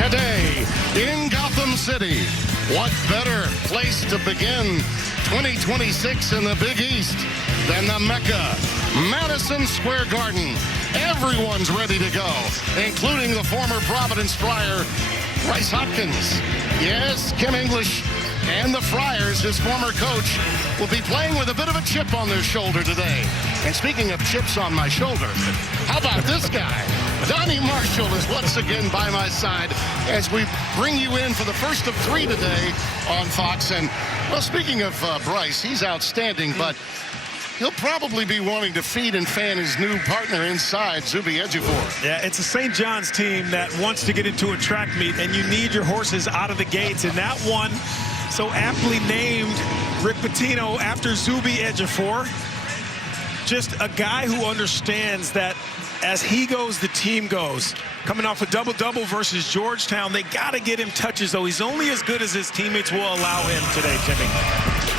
today in Gotham City. What better place to begin 2026 in the Big East than the Mecca, Madison Square Garden. Everyone's ready to go, including the former Providence Friar, Bryce Hopkins. Yes, Kim English and the Friars, his former coach, will be playing with a bit of a chip on their shoulder today. And speaking of chips on my shoulder, how about this guy? Donnie Marshall is once again by my side as we bring you in for the first of three today on Fox. And, well, speaking of Bryce, he's outstanding, but he'll probably be wanting to feed and fan his new partner inside, Zuby Ejiofor. Yeah, it's a St. John's team that wants to get into a track meet, and you need your horses out of the gates. And that one, so aptly named Rick Pitino after Zuby Ejiofor. Just a guy who understands that as he goes, the team goes. Coming off a double-double versus Georgetown, they got to get him touches, though. He's only as good as his teammates will allow him today, Jimmy.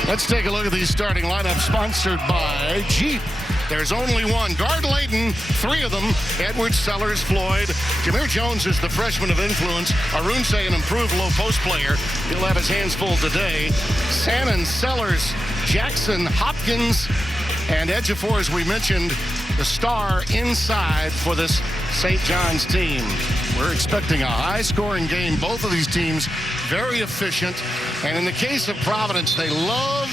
Let's take a look at these starting lineups sponsored by Jeep. There's only one. Guard Layton, three of them. Edwards, Sellers, Floyd. Jameer Jones is the freshman of influence. Arunse, an improved low post player. He'll have his hands full today. Sannon, Sellers, Jackson, Hopkins, and Ejiofor, as we mentioned, the star inside for this St. John's team. We're expecting a high-scoring game. Both of these teams very efficient. And in the case of Providence, they love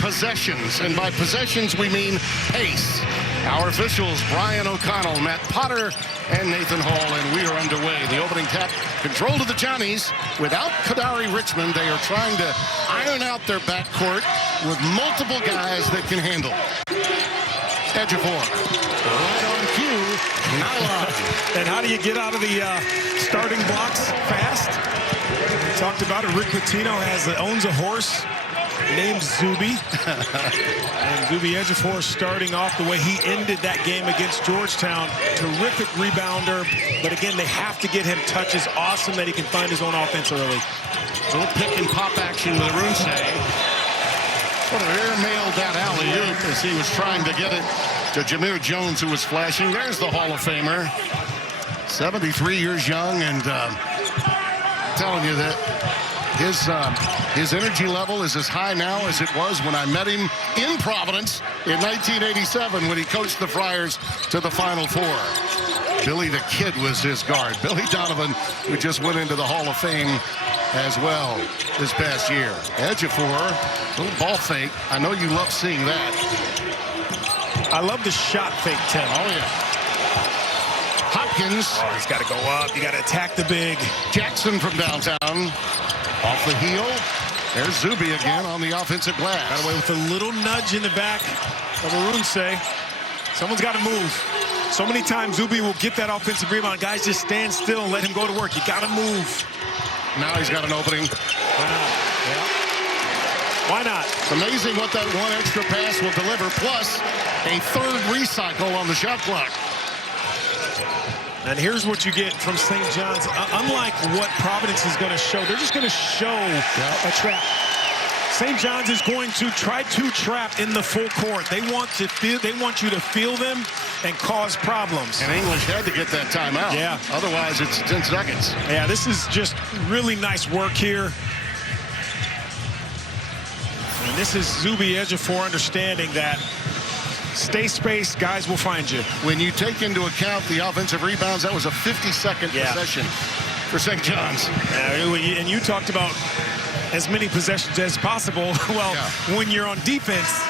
possessions. And by possessions, we mean pace. Our officials, Brian O'Connell, Matt Potter, and Nathan Hall, and we are underway. The opening tap, control to the Johnnies. Without Kadari Richmond, they are trying to iron out their backcourt with multiple guys that can handle. Ejiofor, right on cue, not allowed. And how do you get out of the starting blocks fast? We talked about it. Rick Pitino owns a horse named Zuby. And Zuby Ejiofor starting off the way he ended that game against Georgetown. Terrific rebounder. But again, they have to get him touches. Awesome that he can find his own offense early. Little pick and pop action with Arunse. Sort of air-mailed that alley-oop as he was trying to get it to Jameer Jones, who was flashing. There's the Hall of Famer. 73 years young, and telling you that his energy level is as high now as it was when I met him in Providence in 1987 when he coached the Friars to the Final Four. Billy the Kid was his guard. Billy Donovan, who just went into the Hall of Fame as well this past year. Ejiofor, little ball fake. I know you love seeing that. I love the shot fake, Tim. Oh, yeah. Hopkins. Oh, he's got to go up. You got to attack the big. Jackson from downtown. Off the heel. There's Zuby again on the offensive glass. Got away with a little nudge in the back of Arunse. Someone's got to move. So many times Zuby will get that offensive rebound. Guys, just stand still and let him go to work. You got to move. Now he's got an opening. Why not? Yeah. Why not? It's amazing what that one extra pass will deliver, plus a third recycle on the shot clock. And here's what you get from St. John's. Unlike what Providence is going to show, they're just going to show a trap. St. John's is going to try to trap in the full court. They want you to feel them and cause problems. And English had to get that timeout. Yeah. Otherwise, it's 10 seconds. Yeah, this is just really nice work here. And this is Zuby Ejiofor understanding that stay spaced, guys will find you. When you take into account the offensive rebounds, that was a 50-second possession for St. John's. And you talked about as many possessions as possible. Well, when you're on defense,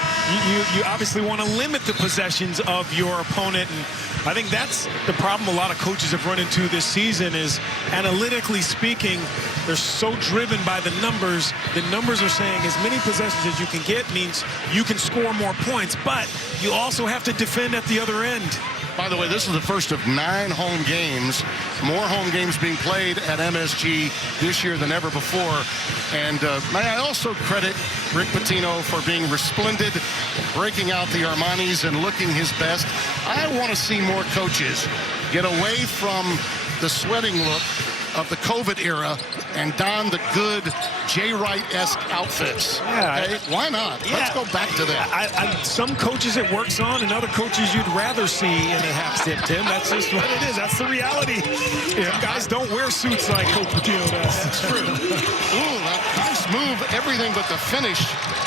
you obviously want to limit the possessions of your opponent. And I think that's the problem a lot of coaches have run into this season is, analytically speaking, they're so driven by the numbers. The numbers are saying as many possessions as you can get means you can score more points, but you also have to defend at the other end. By the way, this is the first of 9 home games. More home games being played at MSG this year than ever before. And may I also credit Rick Pitino for being resplendent, breaking out the Armanis and looking his best. I want to see more coaches get away from the sweating look of the COVID era and don the good Jay Wright-esque outfits. Yeah. Okay? Why not? Yeah. Let's go back to that. Some coaches it works on, and other coaches you'd rather see in a half step, Tim. That's just what it is. That's the reality. Yeah, guys don't wear suits like Coach Pitino does. It's true. Ooh, that nice move. Everything but the finish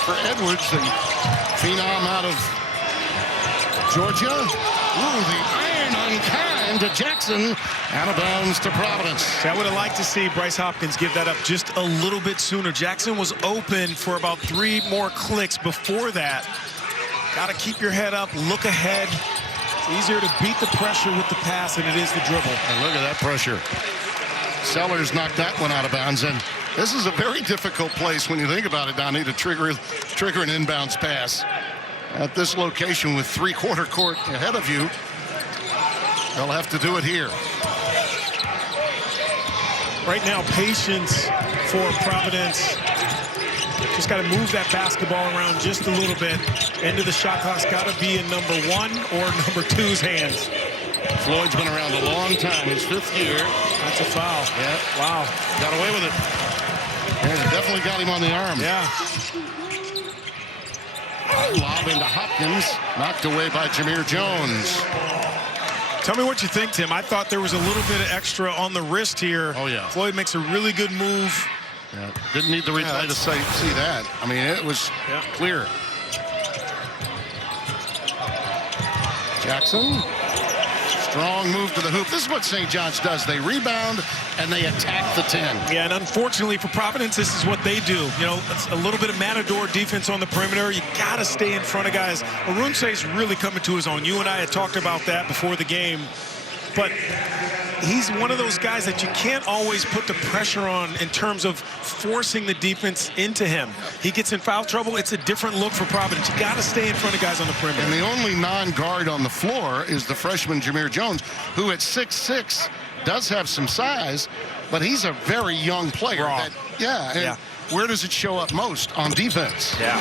for Edwards, the phenom out of Georgia. Ooh, the iron unkind to Jackson. Out of bounds to Providence. I would have liked to see Bryce Hopkins give that up just a little bit sooner. Jackson was open for about 3 more clicks before that. Got to keep your head up, look ahead. It's easier to beat the pressure with the pass than it is the dribble. And look at that pressure. Sellers knocked that one out of bounds. And this is a very difficult place when you think about it, Donnie, to trigger an inbounds pass. At this location with 3/4 court ahead of you, they'll have to do it here. Right now, patience for Providence. Just got to move that basketball around just a little bit. End of the shot clock's got to be in number 1 or number 2's hands. Floyd's been around a long time, his 5th year. That's a foul. Yeah. Wow. Got away with it. And definitely got him on the arm. Yeah. Lob into Hopkins, knocked away by Jameer Jones. Tell me what you think, Tim. I thought there was a little bit of extra on the wrist here. Oh, yeah. Floyd makes a really good move. Yeah, didn't need the replay to see that. I mean, it was clear. Jackson, strong move to the hoop. This is what St. John's does. They rebound and they attack the 10. Yeah, and unfortunately for Providence, this is what they do. You know, it's a little bit of Matador defense on the perimeter. You got to stay in front of guys. Arunse's really coming to his own. You and I had talked about that before the game. But he's one of those guys that you can't always put the pressure on in terms of forcing the defense into him. He gets in foul trouble, it's a different look for Providence. You got to stay in front of guys on the perimeter. And the only non-guard on the floor is the freshman Jameer Jones, who at 6'6" does have some size, but he's a very young player. Where does it show up most? On defense. Yeah.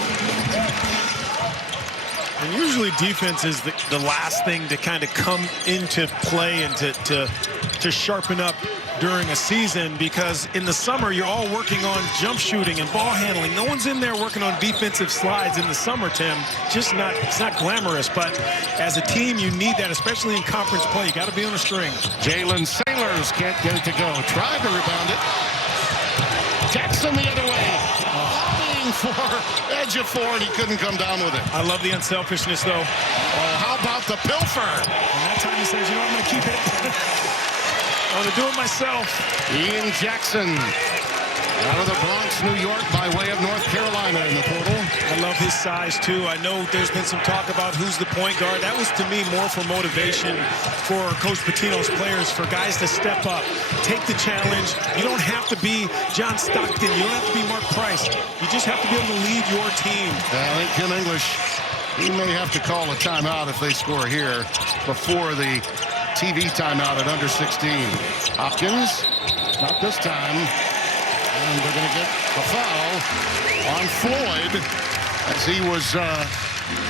And usually defense is the last thing to kind of come into play and to sharpen up during a season, because in the summer you're all working on jump shooting and ball handling. No one's in there working on defensive slides in the summer, Tim. It's not glamorous, but as a team you need that, especially in conference play. You got to be on a string. Jalen Sailors can't get it to go. Tried to rebound it. Jackson the other way. For edge of 4, and he couldn't come down with it. I love the unselfishness, though. Oh, how about the pilfer? And that time he says, you know, I'm going to keep it. I'm going to do it myself. Ian Jackson out of the Bronx, New York, by way of North Carolina in the portal. I love his size, too. I know there's been some talk about who's the point guard. That was, to me, more for motivation for Coach Pitino's players, for guys to step up, take the challenge. You don't have to be John Stockton. You don't have to be Mark Price. You just have to be able to lead your team. I think Kim English, he may have to call a timeout if they score here before the TV timeout at under 16. Hopkins, not this time. And they're going to get the foul on Floyd as he was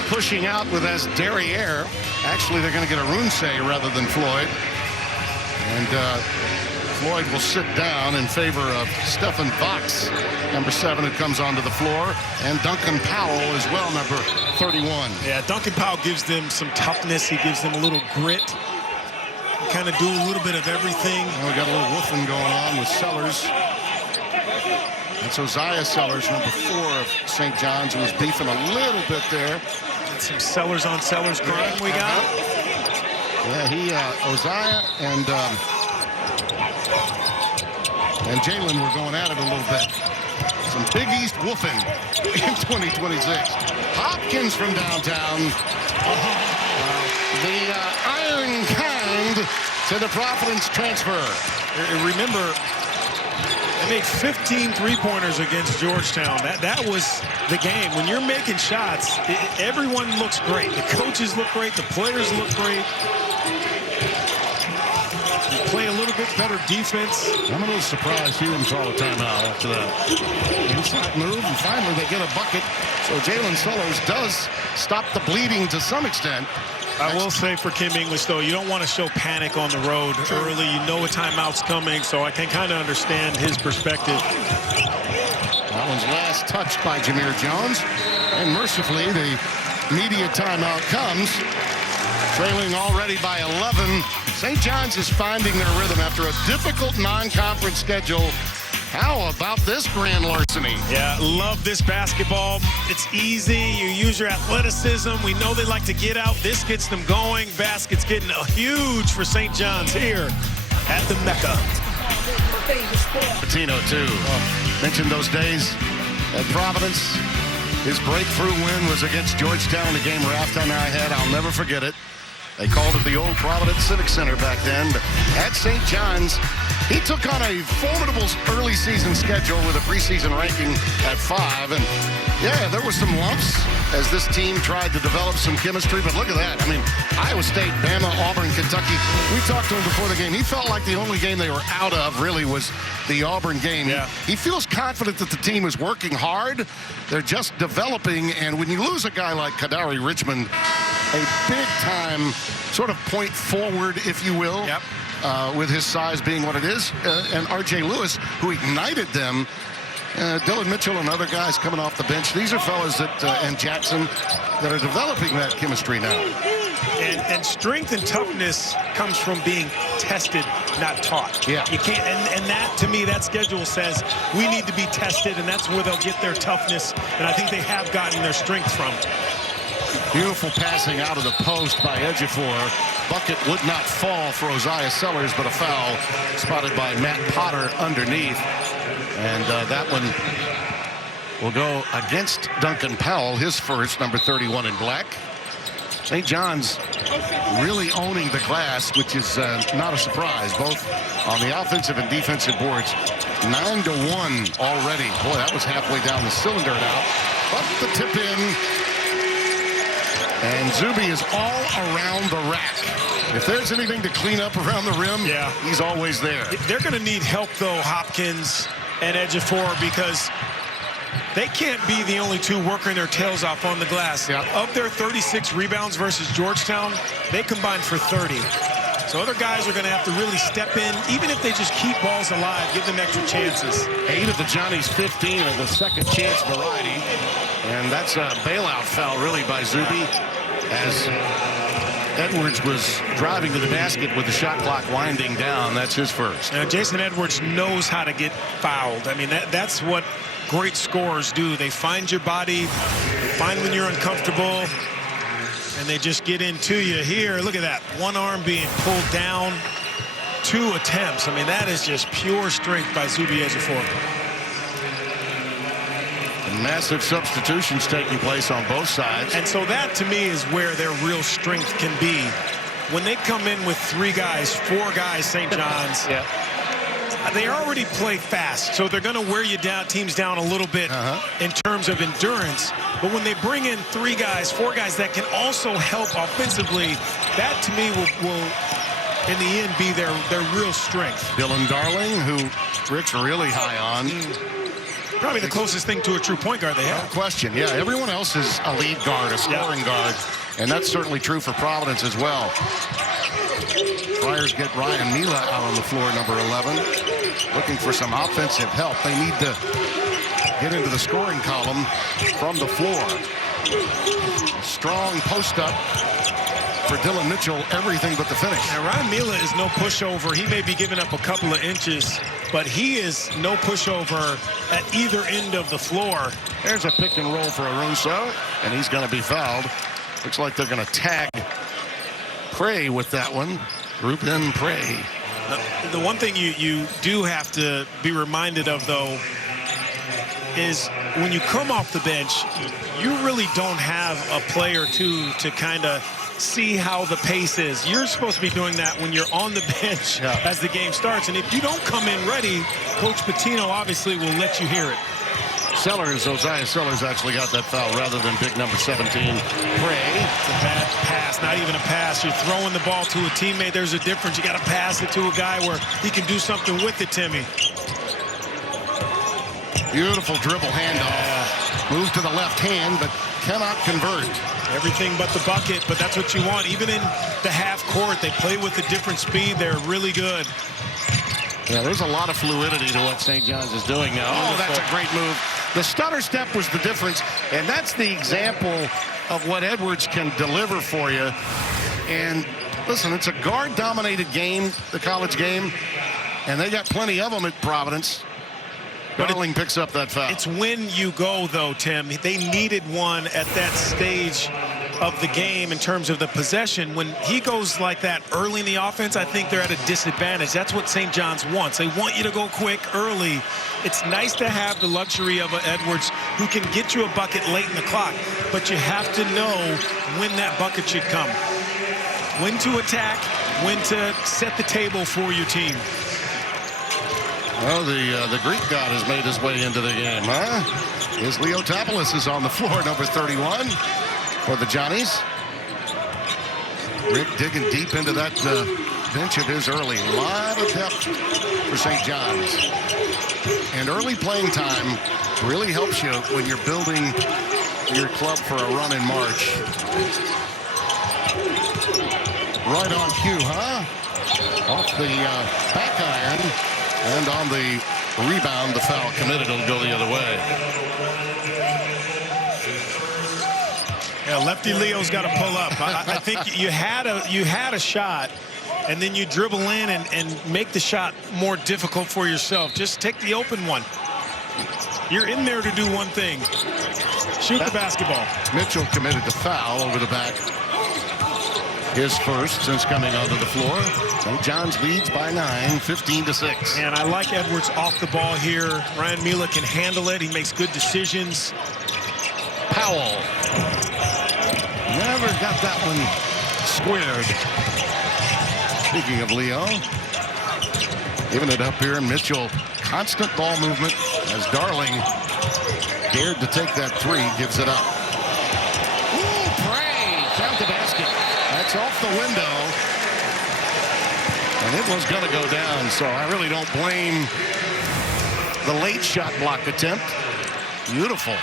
pushing out with as derriere. Actually, they're going to get Arunse rather than Floyd. And Floyd will sit down in favor of Stephen Vox, number 7, who comes onto the floor, and Duncan Powell as well, number 31. Yeah, Duncan Powell gives them some toughness. He gives them a little grit. Kind of do a little bit of everything. We got a little woofing going on with Sellers. That's Osiah Sellers, number 4 of St. John's, who was beefing a little bit there. Got some Sellers on Sellers grind we got. Yeah, Osiah and Jalen were going at it a little bit. Some Big East woofing in 2026. Hopkins from downtown. The iron kind to the Providence transfer. Remember, they made 15 three-pointers against Georgetown. That was the game. When you're making shots, everyone looks great. The coaches look great. The players look great. You play a little bit better defense. I'm a little surprised he didn't call a timeout after that inside move, and finally they get a bucket. So Jalen Sellers does stop the bleeding to some extent. I will say for Kim English, though, you don't want to show panic on the road early. You know a timeout's coming, so I can kind of understand his perspective. That one's last touched by Jameer Jones. And mercifully, the media timeout comes. Trailing already by 11. St. John's is finding their rhythm after a difficult non-conference schedule. How about this grand larceny? Yeah, love this basketball. It's easy. You use your athleticism. We know they like to get out. This gets them going. Basket's getting huge for St. John's here at the Mecca. Pitino, too. Mentioned those days at Providence. His breakthrough win was against Georgetown in a game where halftime I had. I'll never forget it. They called it the old Providence Civic Center back then. But at St. John's, he took on a formidable early season schedule with a preseason ranking at 5. And yeah, there were some lumps as this team tried to develop some chemistry. But look at that. I mean, Iowa State, Bama, Auburn, Kentucky. We talked to him before the game. He felt like the only game they were out of really was the Auburn game. Yeah. He feels confident that the team is working hard. They're just developing. And when you lose a guy like Kadari Richmond, a big-time sort of point forward, if you will. Yep. With his size being what it is, and R.J. Lewis, who ignited them. Dylan Mitchell and other guys coming off the bench. These are fellas that, and Jackson, that are developing that chemistry now. And strength and toughness comes from being tested, not taught. Yeah. You can't, and that, to me, that schedule says we need to be tested, and that's where they'll get their toughness, and I think they have gotten their strength from. Beautiful passing out of the post by Ejiofor. Bucket would not fall for Osiah Sellers, but a foul spotted by Matt Potter underneath. And that one will go against Duncan Powell, his first, number 31 in black. St. John's really owning the glass, which is not a surprise, both on the offensive and defensive boards. 9-1 already. Boy, that was halfway down the cylinder now. But the tip in. And Zuby is all around the rack. If there's anything to clean up around the rim, yeah, he's always there. They're going to need help, though, Hopkins and Ejiofor, because they can't be the only two working their tails off on the glass. Yeah. Of their 36 rebounds versus Georgetown, they combined for 30. So other guys are going to have to really step in, even if they just keep balls alive, give them extra chances. 8 of the Johnnies, 15 of the second chance variety. And that's a bailout foul, really, by Zuby, as Edwards was driving to the basket with the shot clock winding down. That's his first. Jason Edwards knows how to get fouled. I mean, that's what great scorers do. They find your body, they find when you're uncomfortable, and they just get into you. Here, look at that. One arm being pulled down, 2 attempts. I mean, that is just pure strength by Zuby Ejiofor. Massive substitutions taking place on both sides. And so that, to me, is where their real strength can be. When they come in with 3 guys, 4 guys, St. John's, yeah, they already play fast, so they're going to wear you down, teams down a little bit in terms of endurance. But when they bring in 3 guys, 4 guys that can also help offensively, that, to me, will in the end, be their real strength. Dylan Darling, who Rick's really high on. Probably the closest thing to a true point guard they have. No question. Yeah, everyone else is a lead guard, a scoring guard, and that's certainly true for Providence as well. Friars get Ryan Mila out on the floor, number 11, looking for some offensive help. They need to get into the scoring column from the floor. Strong post up for Dylan Mitchell, everything but the finish. Now, Ryan Mila is no pushover. He may be giving up a couple of inches, but he is no pushover at either end of the floor. There's a pick and roll for Aruso, and he's going to be fouled. Looks like they're going to tag Prey with that one. Ruben Prey. The one thing you do have to be reminded of, though, is when you come off the bench, you really don't have a play or two to kind of see how the pace is. You're supposed to be doing that when you're on the bench as the game starts. And if you don't come in ready, Coach Pitino obviously will let you hear it. Osiah Sellers actually got that foul rather than big number 17. Prey. It's a bad pass, not even a pass. You're throwing the ball to a teammate. There's a difference. You got to pass it to a guy where he can do something with it, Timmy. Beautiful dribble handoff. Moves to the left hand, but cannot convert. Everything but the bucket, but that's what you want. Even in the half court, they play with a different speed. They're really good. Yeah, there's a lot of fluidity to what St. John's is doing now. Oh, that's a great move. The stutter step was the difference, and that's the example of what Edwards can deliver for you. And listen, it's a guard-dominated game, the college game, and they got plenty of them at Providence. Darling picks up that foul. It's when you go, though, Tim. They needed one at that stage of the game in terms of the possession. When he goes like that early in the offense, I think they're at a disadvantage. That's what St. John's wants. They want you to go quick early. It's nice to have the luxury of Edwards who can get you a bucket late in the clock, but you have to know when that bucket should come. When to attack, when to set the table for your team. Well, the Greek god has made his way into the game, huh? Here's Leotopoulos is on the floor, number 31 for the Johnnies. Rick digging deep into that bench of his early. A lot of depth for St. John's. And early playing time really helps you when you're building your club for a run in March. Right on cue, huh? Off the back iron. And on the rebound, the foul committed. It'll go the other way. Yeah, lefty Leo's got to pull up. I think you had a shot, and then you dribble in and make the shot more difficult for yourself. Just take the open one. You're in there to do one thing. Shoot the basketball. Mitchell committed the foul over the back. His first since coming onto the floor. St. John's leads by 9, 15-6. And I like Edwards off the ball here. Ryan Mila can handle it. He makes good decisions. Powell. Never got that one squared. Speaking of Leo. Giving it up here, and Mitchell. Constant ball movement as Darling dared to take that three. Gives it up. Ooh, Prey. Count the basket. That's off the window. And it was going to go down, so I really don't blame the late shot block attempt. Beautiful.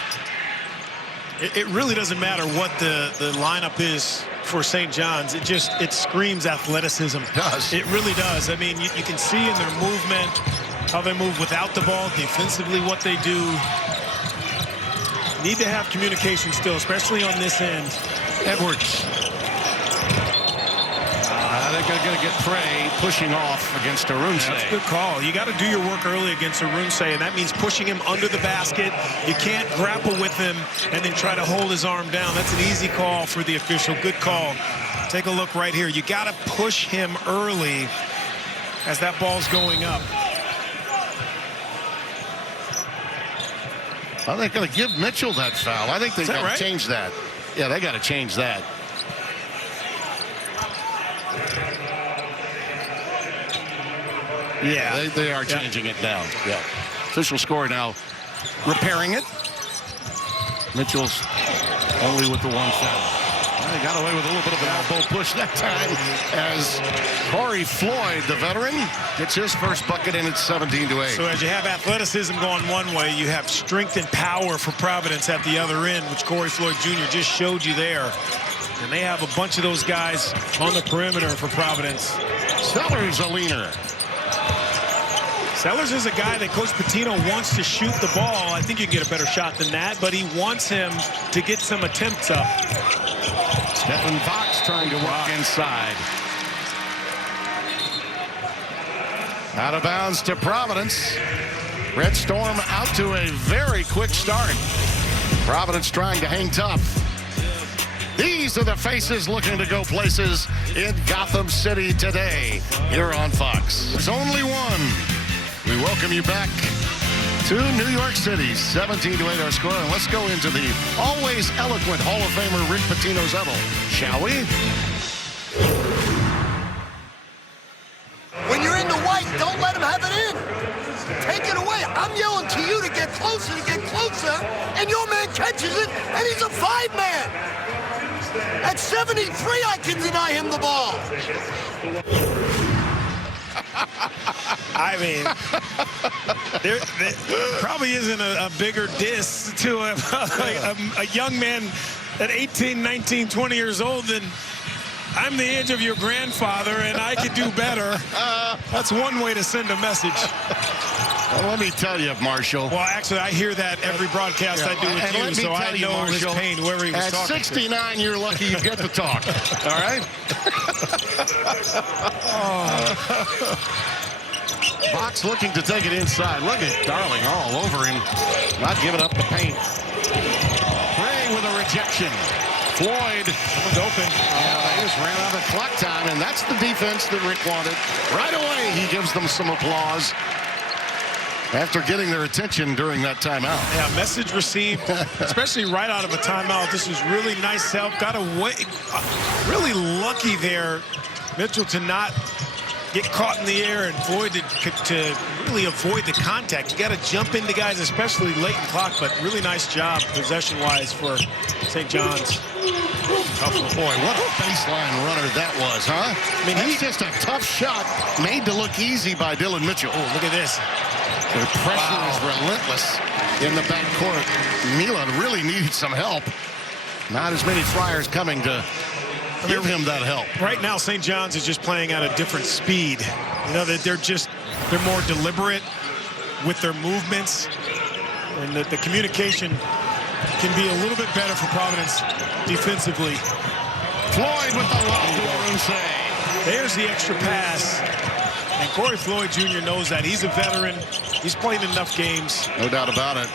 It really doesn't matter what the lineup is for St. John's. It screams athleticism. It does. It really does. I mean, you can see in their movement how they move without the ball, defensively what they do. Need to have communication still, especially on this end. Edwards. They're going to get Prey pushing off against Arunse. That's a good call. You got to do your work early against Arunse, and that means pushing him under the basket. You can't grapple with him and then try to hold his arm down. That's an easy call for the official. Good call. Take a look right here. You got to push him early as that ball's going up. Well, they're going to give Mitchell that foul. I think they've got to change that. Yeah, they got to change that. Yeah, they are changing it now. Yeah. Official score now repairing it. Mitchell's only with the one foul. They got away with a little bit of an elbow push that time as Corey Floyd, the veteran, gets his first bucket, and it's 17-8. So as you have athleticism going one way, you have strength and power for Providence at the other end, which Corey Floyd Jr. just showed you there. And they have a bunch of those guys on the perimeter for Providence. Sellers a leaner. Sellers is a guy that Coach Pitino wants to shoot the ball. I think you can get a better shot than that, but he wants him to get some attempts up. Stephen Fox trying to walk inside. Out of bounds to Providence. Red Storm out to a very quick start. Providence trying to hang tough. These are the faces looking to go places in Gotham City today here on Fox. There's only one. We welcome you back to New York City. 17-8 our score. And let's go into the always eloquent Hall of Famer Rick Pitino's huddle, shall we? When you're in the white, don't let him have it in. Take it away. I'm yelling to you to get closer, and your man catches it, and he's a five-man. At 73, I can deny him the ball. I mean, there probably isn't a bigger diss to a young man at 18, 19, 20 years old than I'm the age of your grandfather and I could do better. That's one way to send a message. Well, let me tell you, Marshall. Well, actually, I hear that every broadcast I do with you, so I know Marshall, his pain, whoever he was talking to. At 69, you're lucky you get to talk. All right? Fox looking to take it inside. Look at Darling all over him. Not giving up the paint. Praying with a rejection. Floyd was open. They just ran out of clock time, and that's the defense that Rick wanted. Right away, he gives them some applause after getting their attention during that timeout. Yeah, message received, especially right out of a timeout. This was really nice help. Got away. Really lucky there, Mitchell, to not get caught in the air, and Floyd to really avoid the contact. You got to jump into guys, especially late in clock, but really nice job possession-wise for St. John's. Tough boy, what a baseline runner that was, huh? I mean, he's just a tough shot made to look easy by Dylan Mitchell. Oh, look at this. The pressure is relentless in the backcourt. Milan really needed some help. Not as many Friars coming to give him that help. Right now, St. John's is just playing at a different speed. You know, that they're more deliberate with their movements, and the communication can be a little bit better for Providence defensively. Floyd with the lob to Arunse. There's the extra pass. And Corey Floyd Jr. knows that. He's a veteran. He's played enough games. No doubt about it.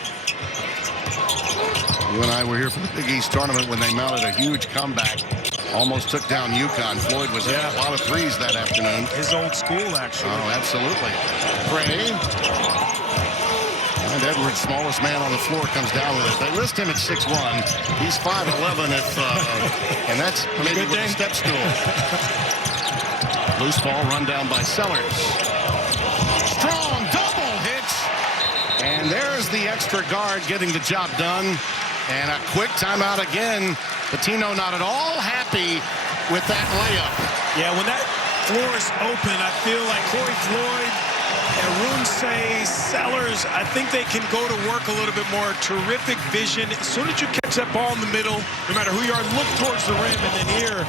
You and I were here for the Big East tournament when they mounted a huge comeback. Almost took down UConn. Floyd was in a lot of threes that afternoon. His old school, actually. Oh, absolutely. Pray. And Edwards, smallest man on the floor, comes down with it. They list him at 6'1". He's 5'11", and that's maybe with a step stool. Loose ball run down by Sellers. Strong double hits. And there's the extra guard getting the job done. And a quick timeout again. Pitino not at all happy with that layup. Yeah, when that floor is open, I feel like Corey Floyd, Arunse, Sellers, I think they can go to work a little bit more. Terrific vision. As soon as you catch that ball in the middle, no matter who you are, look towards the rim. And then here,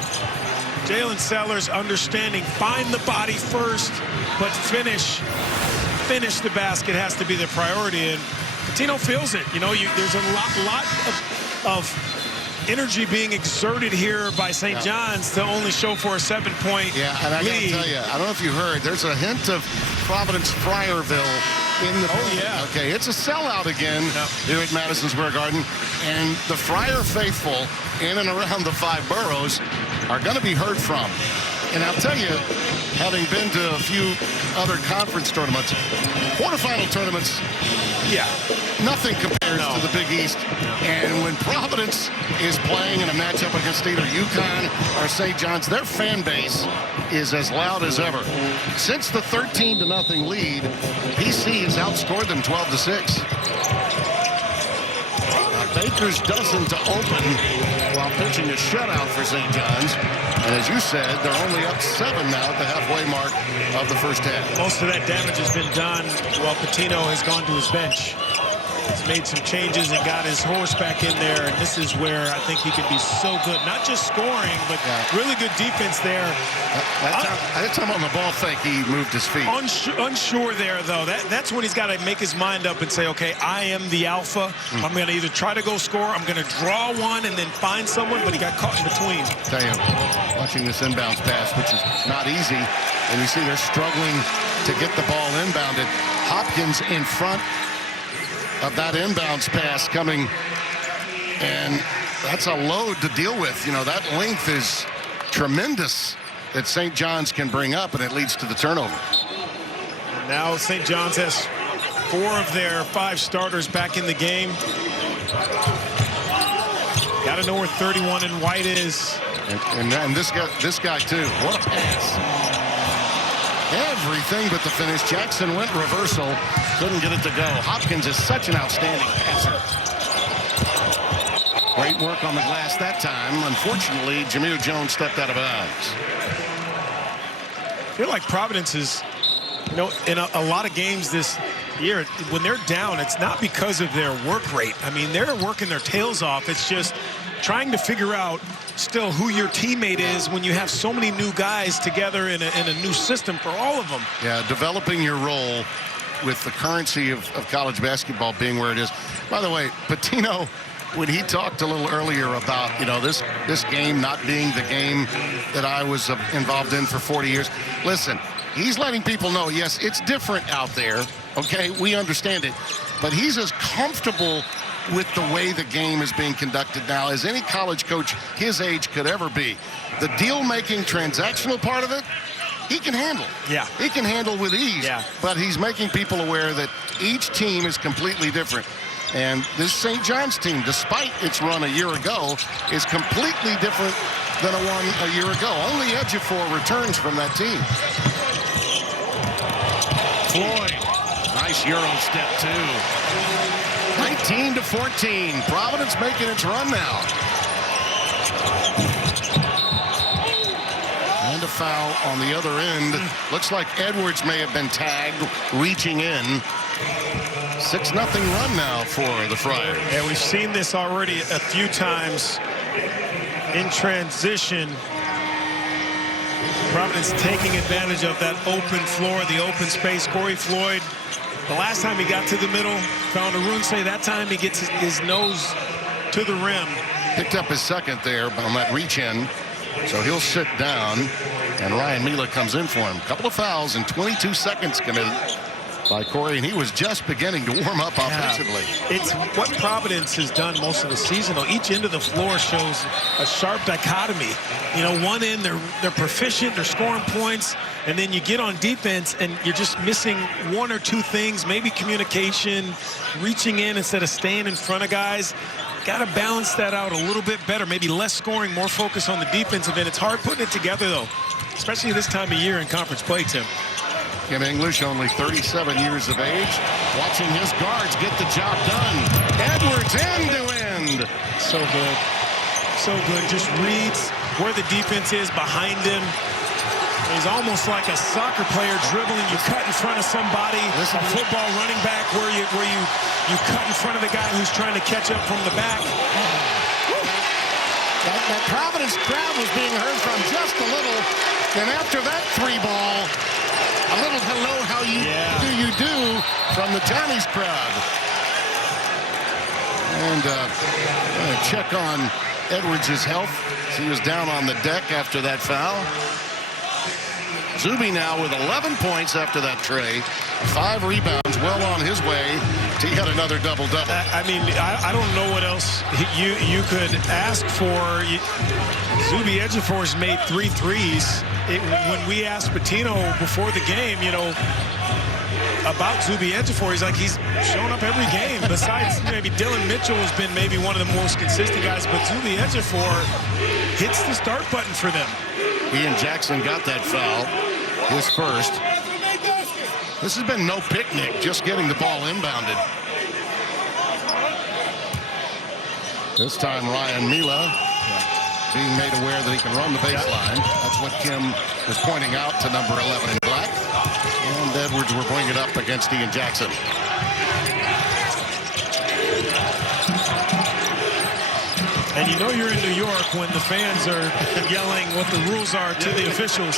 Jalen Sellers understanding, find the body first, but finish the basket has to be the priority. And Pitino feels it. You know, there's a lot of energy being exerted here by St. John's to only show for a 7-point Yeah, and I lead. gotta tell you, I don't know if you heard, there's a hint of Providence Friarville in the building. Yeah. Okay, it's a sellout again here at Madison Square Garden, and the Friar faithful in and around the 5 boroughs are going to be heard from. And I'll tell you, having been to a few other conference tournaments, quarterfinal tournaments, nothing compares to the Big East. And when Providence is playing in a matchup against either UConn or St. John's, their fan base is as loud as ever. Since the 13-0 lead, PC has outscored them 12-6. Baker's dozen to open while pitching a shutout for St. John's. And as you said, they're only up 7 now at the halfway mark of the first half. Most of that damage has been done while Pitino has gone to his bench. He's made some changes and got his horse back in there, and this is where I think he can be so good. Not just scoring, but really good defense there. That time on the ball fake, he moved his feet. Unsure there, though. That's when he's got to make his mind up and say, okay, I am the alpha. I'm going to either try to go score, I'm going to draw one and then find someone, but he got caught in between. Tell you, watching this inbounds pass, which is not easy, and you see they're struggling to get the ball inbounded. Hopkins in front of that inbounds pass coming, and that's a load to deal with. You know, that length is tremendous that St. John's can bring up, and it leads to the turnover. Now St. John's has 4 of their 5 starters back in the game. Got to know where 31 and White is. And this guy too. What a pass. Everything but the finish. Jackson went reversal. Couldn't get it to go. Hopkins is such an outstanding passer. Great work on the glass that time. Unfortunately, Jamir Jones stepped out of bounds. I feel like Providence is You know, in a lot of games this year, when they're down, it's not because of their work rate. I mean, they're working their tails off. It's just trying to figure out still who your teammate is when you have so many new guys together in a new system for all of them. Yeah, developing your role with the currency of college basketball being where it is. By the way, Pitino, when he talked a little earlier about, you know, this game not being the game that I was involved in for 40 years, listen, he's letting people know, yes, it's different out there, okay? We understand it. But he's as comfortable with the way the game is being conducted now as any college coach his age could ever be. The deal-making transactional part of it, he can handle. Yeah. He can handle with ease. Yeah. But he's making people aware that each team is completely different. And this St. John's team, despite its run a year ago, is completely different than a one a year ago. Only Ejiofor returns from that team. Floyd, nice Euro step too. 19-14, Providence making its run now. And a foul on the other end. Looks like Edwards may have been tagged, reaching in. 6-0 run now for the Friars. Yeah, we've seen this already a few times in transition. Providence taking advantage of that open floor, the open space. Corey Floyd, the last time he got to the middle, found Arunse. That time he gets his nose to the rim. Picked up his second there on that reach in. So he'll sit down, and Ryan Mila comes in for him. A couple of fouls in 22 seconds committed by Corey, and he was just beginning to warm up offensively. It's what Providence has done most of the season, though. Each end of the floor shows a sharp dichotomy. You know, one end, they're proficient, they're scoring points, and then you get on defense, and you're just missing one or two things, maybe communication, reaching in instead of staying in front of guys. Got to balance that out a little bit better, maybe less scoring, more focus on the defensive end. It's hard putting it together, though, especially this time of year in conference play, Tim. Kim English, only 37 years of age, watching his guards get the job done. Edwards end to end. So good. So good. Just reads where the defense is behind him. He's almost like a soccer player dribbling. You cut in front of somebody. A football running back where you cut in front of the guy who's trying to catch up from the back. That Providence crowd was being heard from just a little. And after that three ball, a little hello, how you do from the Johnny's crowd. And check on Edwards' health. He was down on the deck after that foul. Zuby now with 11 points after that trey. 5 rebounds, well on his way to yet another double-double. I mean, I don't know what else you could ask for. Zuby Ejiofor's made 3 threes. When we asked Pitino before the game, you know, about Zuby Ejiofor, he's like, he's showing up every game. Besides, maybe Dylan Mitchell has been maybe one of the most consistent guys, but Zuby Ejiofor hits the start button for them. Ian Jackson got that foul, his first. This has been no picnic, just getting the ball inbounded. This time Ryan Mila being made aware that he can run the baseline. That's what Kim was pointing out to number 11 in black. And Edwards will bring it up against Ian Jackson. And you know you're in New York when the fans are yelling what the rules are to the officials.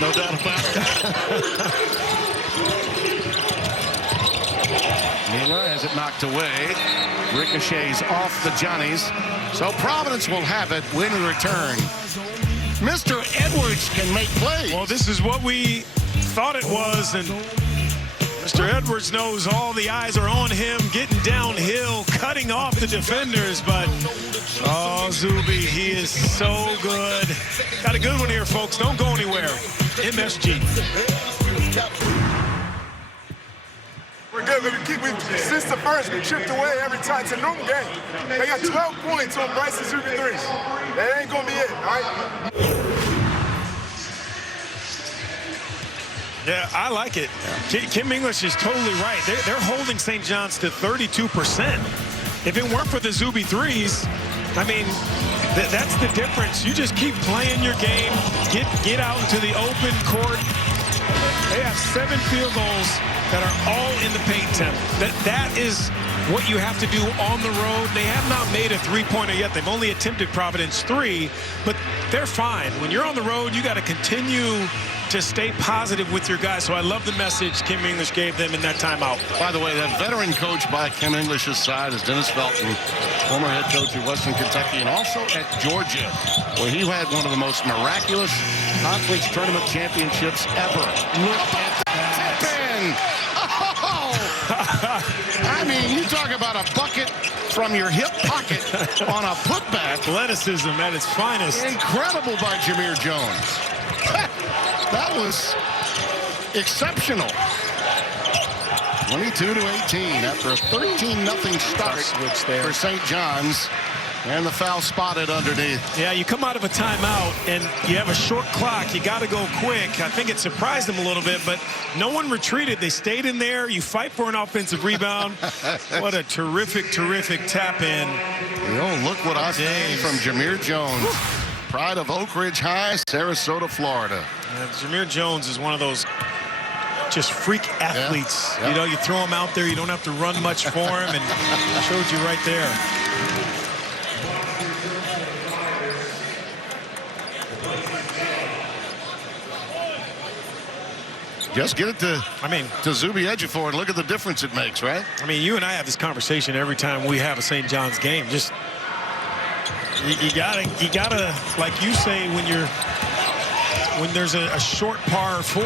No doubt about it. Mila has it knocked away. Ricochets off the Johnnies. So Providence will have it when we return. Mr. Edwards can make plays. Well, this is what we thought it was, and Mr. Edwards knows all the eyes are on him, getting downhill, cutting off the defenders, but oh, Zuby, he is so good. Got a good one here, folks. Don't go anywhere. MSG. We're good. Since the first, we chipped away every time. It's a normal game. They got 12 points on Bryce's Zuby threes. That ain't going to be it, all right? Yeah, I like it. Kim English is totally right. They're holding St. John's to 32%. If it weren't for the Zuby threes, I mean, that's the difference. You just keep playing your game, get out into the open court, They have 7 field goals that are all in the paint attempt. That is what you have to do on the road. They have not made a three-pointer yet. They've only attempted Providence 3, but they're fine. When you're on the road, you got to continue to stay positive with your guys. So I love the message Kim English gave them in that timeout. By the way, that veteran coach by Kim English's side is Dennis Felton, former head coach at Western Kentucky, and also at Georgia, where he had one of the most miraculous conference tournament championships ever. Look at that tip-in. Oh! I mean, you talk about a bucket from your hip pocket on a putback. Athleticism at its finest. Incredible by Jameer Jones. That was exceptional. 22-18 after a 13-0 start for St. John's. And the foul spotted underneath. Yeah, you come out of a timeout and you have a short clock. You got to go quick. I think it surprised them a little bit, but no one retreated. They stayed in there. You fight for an offensive rebound. What a terrific, terrific tap in. You know, look what I see from Jameer Jones. Pride of Oak Ridge High, Sarasota, Florida. Jameer Jones is one of those just freak athletes. Yeah. You know, you throw him out there, you don't have to run much for him, and he showed you right there. Just get it to Zuby Ejiofor and look at the difference it makes, right? I mean, you and I have this conversation every time we have a St. John's game. Just you gotta, like you say, when there's a short par 4,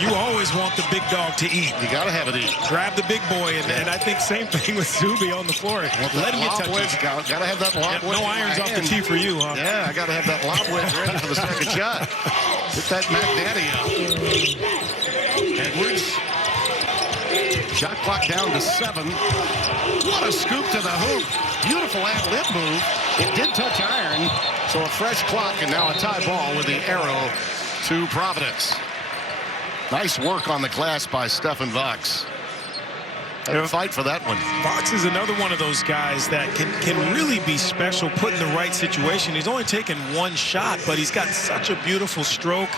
you always want the big dog to eat. You gotta have it eat. Grab the big boy, and I think same thing with Zuby on the floor. Let him get touches. Gotta have that lob wedge. No irons off the tee for you, huh? Yeah, I gotta have that lob wedge ready for the second shot. Get that Mac Daddy up. Edwards. Shot clock down to 7. What a scoop to the hoop. Beautiful ad-lib move. It did touch iron. So a fresh clock and now a tie ball with the arrow to Providence. Nice work on the glass by Stephen Vox. Fight for that one. Vox is another one of those guys that can really be special, put in the right situation. He's only taken 1 shot, but he's got such a beautiful stroke.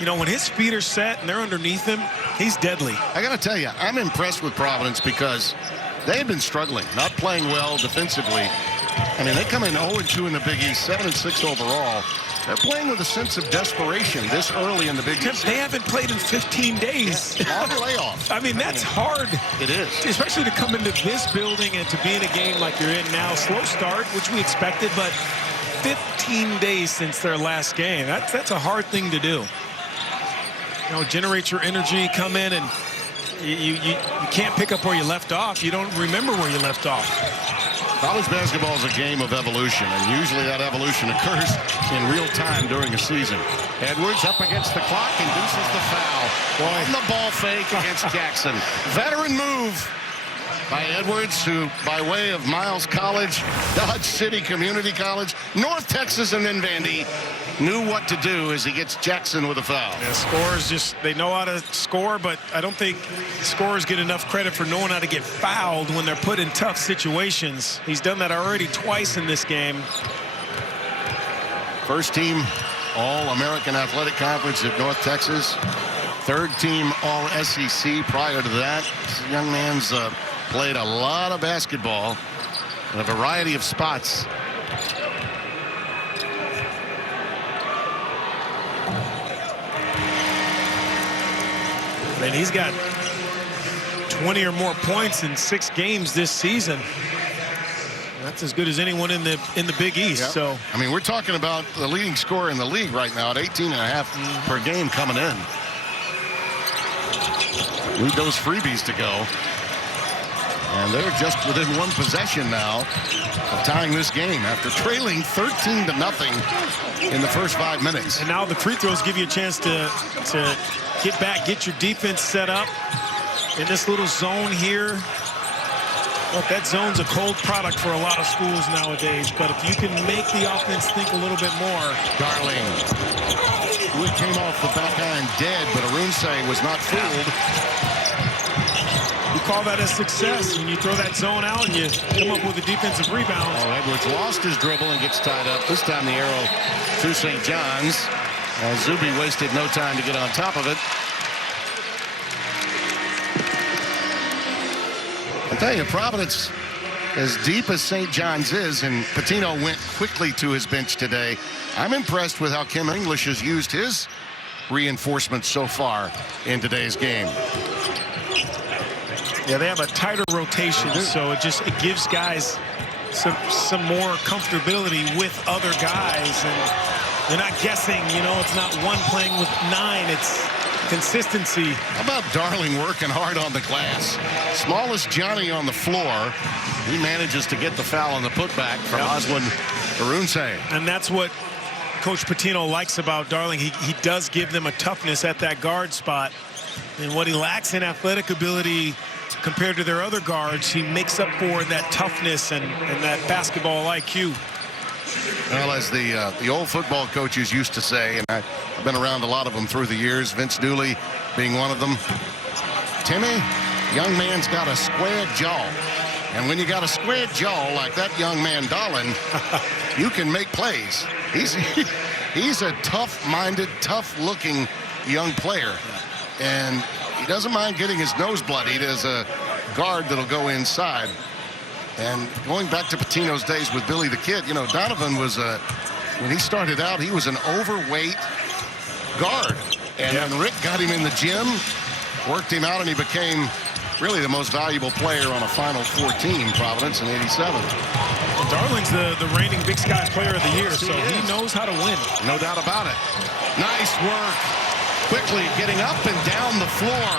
You know, when his feet are set and they're underneath him, he's deadly. I got to tell you, I'm impressed with Providence because they've been struggling, not playing well defensively. I mean, they come in 0-2 in the Big East, 7-6 overall. They're playing with a sense of desperation this early in the Big East. They haven't played in 15 days. Long layoff. I mean, that's hard. It is. Especially to come into this building and to be in a game like you're in now. Slow start, which we expected, but 15 days since their last game. That's a hard thing to do. You know, generate your energy, come in, and you can't pick up where you left off. You don't remember where you left off. College basketball is a game of evolution, and usually that evolution occurs in real time during a season. Edwards up against the clock, induces the foul. On the ball fake against Jackson. Veteran move by Edwards, who by way of Miles College, Dodge City Community College, North Texas, and then Vandy, knew what to do as he gets Jackson with a foul. Yeah, scorers they know how to score, but I don't think scorers get enough credit for knowing how to get fouled when they're put in tough situations. He's done that already twice in this game. First team All-American Athletic Conference at North Texas. Third team All-SEC prior to that. This young man's played a lot of basketball in a variety of spots. And he's got 20 or more points in 6 games this season. That's as good as anyone in the Big East. Yep. So I mean, we're talking about the leading scorer in the league right now at 18.5 per game coming in. Need those freebies to go. And they're just within 1 possession now of tying this game after trailing 13-0 in the first 5 minutes. And now the free throws give you a chance to get back, get your defense set up in this little zone here. Look, that zone's a cold product for a lot of schools nowadays, but if you can make the offense think a little bit more. Darling, who came off the back iron dead, but Arunse was not fooled. You call that a success when you throw that zone out and you come up with a defensive rebound. Oh, Edwards lost his dribble and gets tied up. This time the arrow to St. John's. Zuby wasted no time to get on top of it. I tell you, Providence, as deep as St. John's is, and Pitino went quickly to his bench today, I'm impressed with how Kim English has used his reinforcements so far in today's game. Yeah, they have a tighter rotation, so it gives guys some more comfortability with other guys, and they're not guessing. You know, it's not one playing with 9. It's consistency. How about Darling working hard on the glass? Smallest Johnny on the floor. He manages to get the foul on the putback from Oswin Arunse. And that's what Coach Pitino likes about Darling. He does give them a toughness at that guard spot. And what he lacks in athletic ability compared to their other guards, he makes up for that toughness and that basketball IQ. Well, as the old football coaches used to say, and I've been around a lot of them through the years, Vince Dooley being one of them, Timmy, young man's got a square jaw. And when you got a square jaw like that young man Darling, you can make plays. He's a tough-minded, tough-looking young player. And he doesn't mind getting his nose bloodied as a guard that'll go inside. And going back to Pitino's days with Billy the Kid, you know, Donovan was when he started out, he was an overweight guard. And when Rick got him in the gym, worked him out, and he became really the most valuable player on a Final Four team, Providence, in '87. Well, Darling's the reigning Big Sky Player of the Year, so he knows how to win. No doubt about it. Nice work. Quickly getting up and down the floor.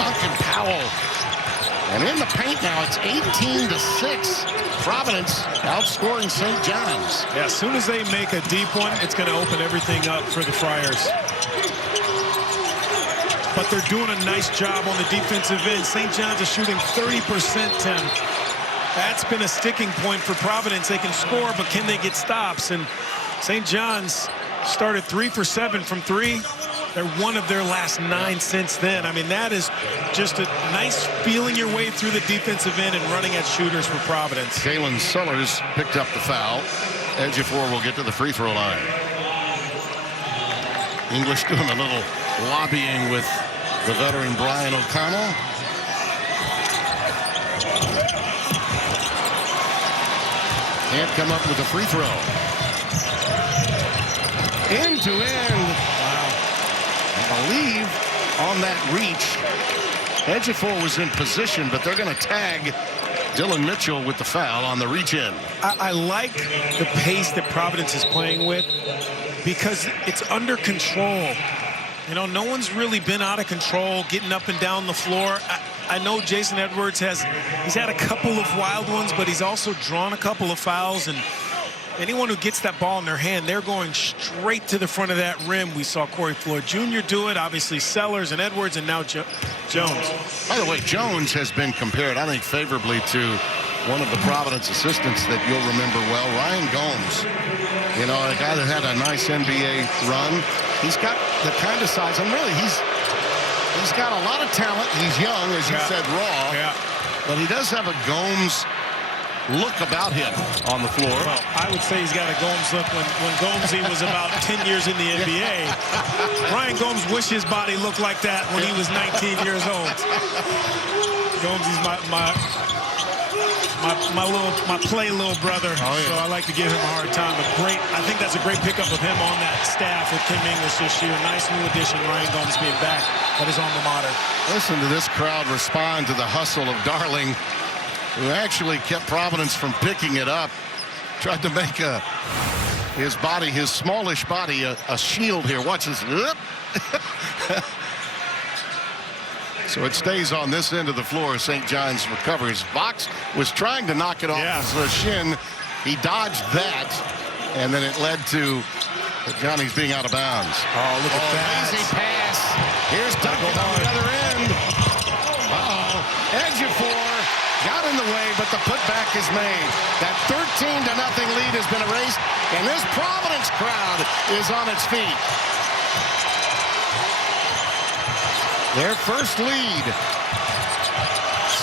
Duncan Powell. And in the paint now, it's 18-6. Providence outscoring St. John's. Yeah, as soon as they make a deep one, it's going to open everything up for the Friars. But they're doing a nice job on the defensive end. St. John's is shooting 30%, Tim. That's been a sticking point for Providence. They can score, but can they get stops? And St. John's started 3 for 7 from 3. They're one of their last 9 since then. I mean, that is just a nice feeling your way through the defensive end and running at shooters for Providence. Kalen Sellers picked up the foul. Ejiofor will get to the free throw line. English doing a little lobbying with the veteran Brian O'Connell. Can't come up with a free throw. End to end. I believe on that reach, Ejiofor was in position, but they're going to tag Dylan Mitchell with the foul on the reach in. I like the pace that Providence is playing with because it's under control. You know, no one's really been out of control, getting up and down the floor. I know Jason Edwards he's had a couple of wild ones, but he's also drawn a couple of fouls, and anyone who gets that ball in their hand, they're going straight to the front of that rim. We saw Corey Floyd Jr. do it, obviously Sellers and Edwards, and now Jones. By the way, Jones has been compared, I think, favorably to one of the Providence assistants that you'll remember well, Ryan Gomes. You know, a guy that had a nice NBA run. He's got the kind of size, and really, he's got a lot of talent. He's young, as you said, raw. Yeah. But he does have a Gomes look about him on the floor. Well, I would say he's got a Gomes look when Gomesy was about 10 years in the NBA. Ryan Gomes wished his body looked like that when he was 19 years old. Gomesy's my play little brother, so I like to give him a hard time. I think that's a great pickup of him on that staff with Kim English this year. Nice new addition, Ryan Gomes being back at his alma mater. Listen to this crowd respond to the hustle of Darling, who actually kept Providence from picking it up. Tried to make his smallish body a shield here. Watch this. So it stays on this end of the floor. St. John's recovers. Box was trying to knock it off his shin. He dodged that, and then it led to Johnny's being out of bounds. Oh, look at that. Lazy pass. Here's Duncan on the other end. Ejiofor got in the way, but the putback is made. That 13-0 lead has been erased, and this Providence crowd is on its feet. Their first lead.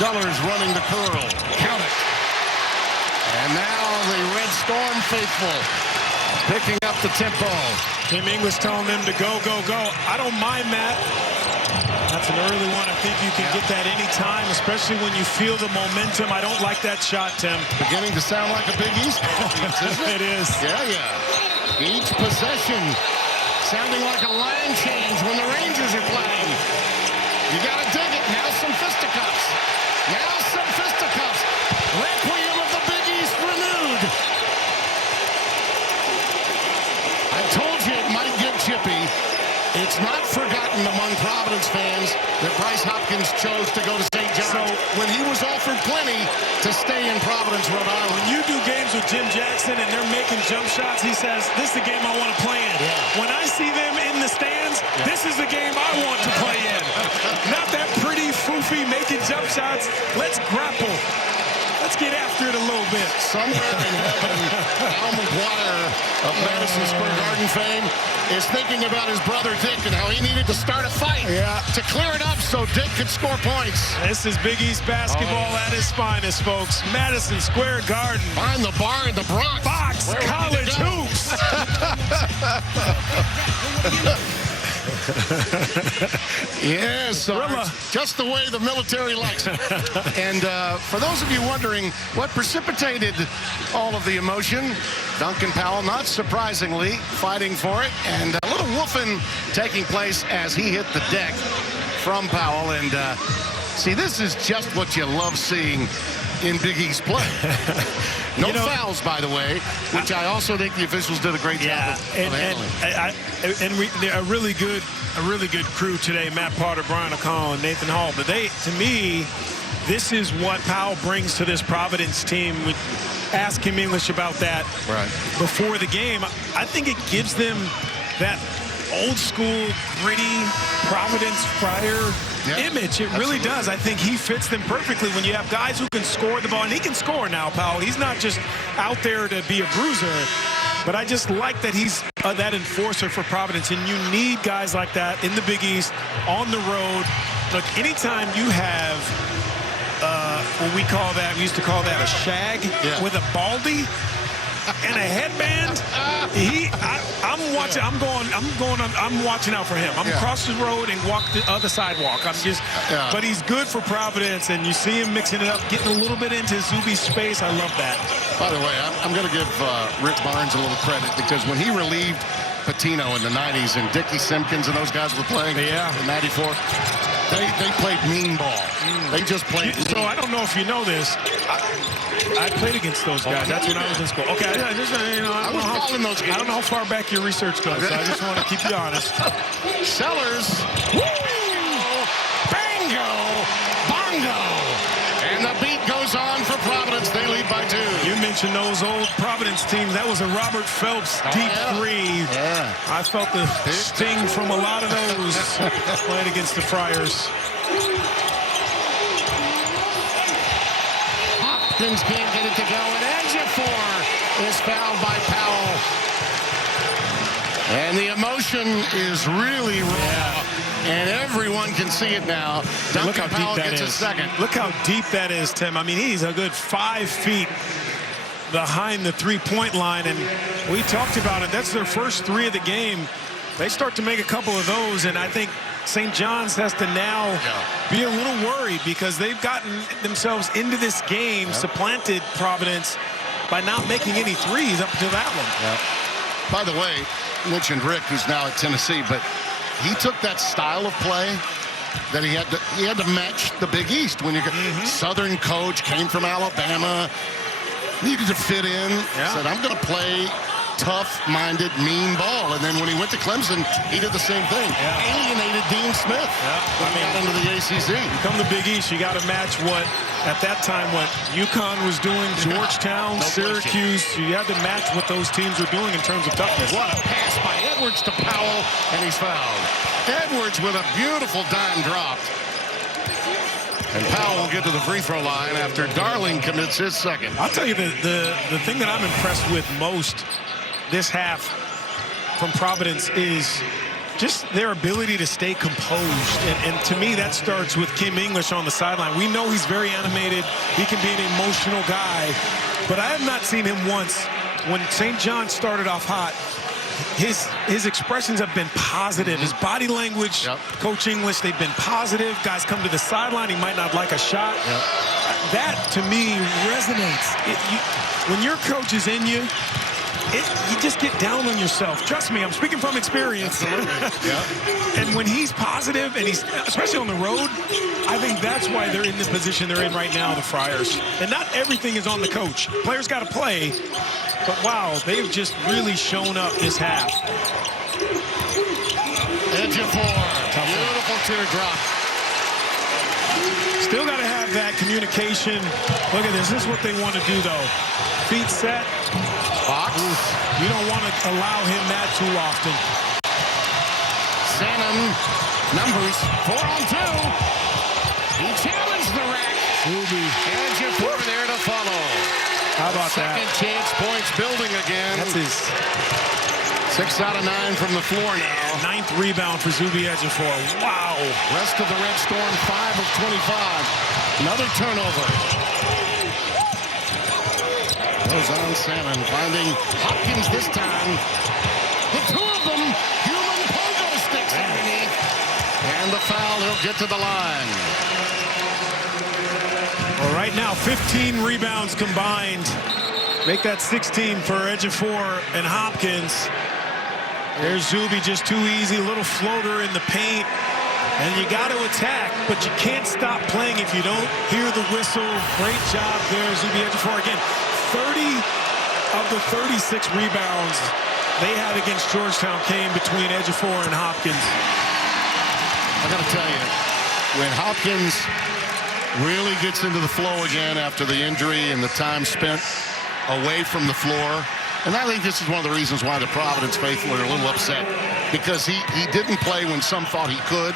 Sellers running the curl. Count it. And now the Red Storm faithful picking up the tempo. Kim English telling them to go, go, go. I don't mind that. I It's an early one. I think you can get that anytime, especially when you feel the momentum. I don't like that shot, Tim. Beginning to sound like a Big East offense, isn't it? It is. Yeah. Each possession sounding like a line change when the Rangers are playing. You got to dig it. Now some fisticuffs. Requiem of the Big East renewed. I told you it might get chippy. It's not forgotten among Providence fans that Bryce Hopkins chose to go to St. John's when he was offered plenty to stay in Providence, Rhode Island. When you do games with Jim Jackson and they're making jump shots, he says, this is the game I want to play in. Yeah. When I see them in the stands, this is the game I want to play in. Not that pretty, foofy, making jump shots. Let's grapple. Let's get after it a little bit. Somewhere in heaven, Al McGuire of Madison Square Garden fame is thinking about his brother Dick and how he needed to start a fight to clear it up so Dick could score points. This is Big East basketball at its finest, folks. Madison Square Garden. Find the bar in the Bronx. Fox College Hoops. Yes, just the way the military likes it. And for those of you wondering what precipitated all of the emotion, Duncan Powell, not surprisingly, fighting for it, and a little woofing taking place as he hit the deck from Powell. And see, this is just what you love seeing in Big East play. No fouls, by the way, which I also think the officials did a great job of handling. They're a really good crew today. Matt Potter, Brian O'Connell, and Nathan Hall. But to me, this is what Powell brings to this Providence team. We asked Kim English about that before the game. I think it gives them that old school, gritty Providence Friar image. It really does. I think he fits them perfectly when you have guys who can score the ball. And he can score now, Powell. He's not just out there to be a bruiser. But I just like that he's that enforcer for Providence. And you need guys like that in the Big East, on the road. Look, anytime you have what we used to call that a shag with a baldy and a headband, I'm watching out for him. I'm across the road and walk the other sidewalk. But he's good for Providence, and you see him mixing it up, getting a little bit into Zuby's space. I love that. By the way, I'm going to give Rick Barnes a little credit, because when he relieved Patino in the 90s and Dickie Simpkins and those guys were playing in 94, they played mean ball. They just played So I don't know if you know this. I played against those guys. That's when I was in school. Okay, I don't know how far back your research goes. So I just want to keep you honest. Sellers. Bango. Bongo. And the beat goes on for Providence. They lead by 2. You mentioned those old Providence teams. That was a Robert Phelps deep three. Yeah. I felt the sting from a lot of those playing against the Friars. Hopkins can't get it to go, and Ejiofor is fouled by Powell. And the emotion is really raw, and everyone can see it now. Look how Powell deep that gets is. a second. Look how deep that is, Tim. I mean, he's a good 5 feet behind the three-point line, and we talked about it. That's their first 3 of the game. They start to make a couple of those, and I think St. John's has to now be a little worried, because they've gotten themselves into this game, supplanted Providence by not making any threes up until that one. By the way, you mentioned Rick, who's now at Tennessee, but he took that style of play that he had to match the Big East. When you Southern coach, came from Alabama, needed to fit in, said, I'm going to play tough-minded, mean ball. And then when he went to Clemson, he did the same thing. Alienated Dean Smith when he got into the ACC. You come to Big East, you got to match what, at that time, what UConn was doing, Georgetown, Syracuse. You had to match what those teams were doing in terms of toughness. What a pass by Edwards to Powell, and he's fouled. Edwards with a beautiful dime drop. And Powell will get to the free throw line after Darling commits his second. I'll tell you, the thing that I'm impressed with most this half from Providence is just their ability to stay composed. And to me, that starts with Kim English on the sideline. We know he's very animated. He can be an emotional guy. But I have not seen him once when St. John started off hot his expressions have been positive. His body language, Coach English, they've been positive. Guys come to the sideline, he might not like a shot. That, to me, resonates. When your coach is in you, you just get down on yourself. Trust me, I'm speaking from experience. And when he's positive, and he's especially on the road, I think that's why they're in the position they're in right now, the Friars. And not everything is on the coach. Players got to play, but wow, they've just really shown up this half. Ejiofor, beautiful teardrop. Still got to have that communication. Look at this. This is what they want to do, though. Feet set. Fox. You don't want to allow him that too often. Salmon, numbers 4-on-2. He challenged the rack. Ejiofor there to follow. How about that? Second chance points building again. That's his 6 out of 9 from the floor now. 9th rebound for Zuby Ejiofor. Wow. Rest of the Red Storm, 5 of 25. Another turnover. Goes on Salmon, finding Hopkins this time. The two of them, human pogo sticks underneath. And the foul, he'll get to the line. Well, right now, 15 rebounds combined. Make that 16 for Ejiofor and Hopkins. There's Zuby, just too easy. A little floater in the paint. And you got to attack, but you can't stop playing if you don't hear the whistle. Great job there, Zuby Ejiofor. Again, 30 of the 36 rebounds they had against Georgetown came between Ejiofor and Hopkins. I got to tell you, when Hopkins really gets into the flow again after the injury and the time spent away from the floor, and I think this is one of the reasons why the Providence faithful are a little upset, because he didn't play when some thought he could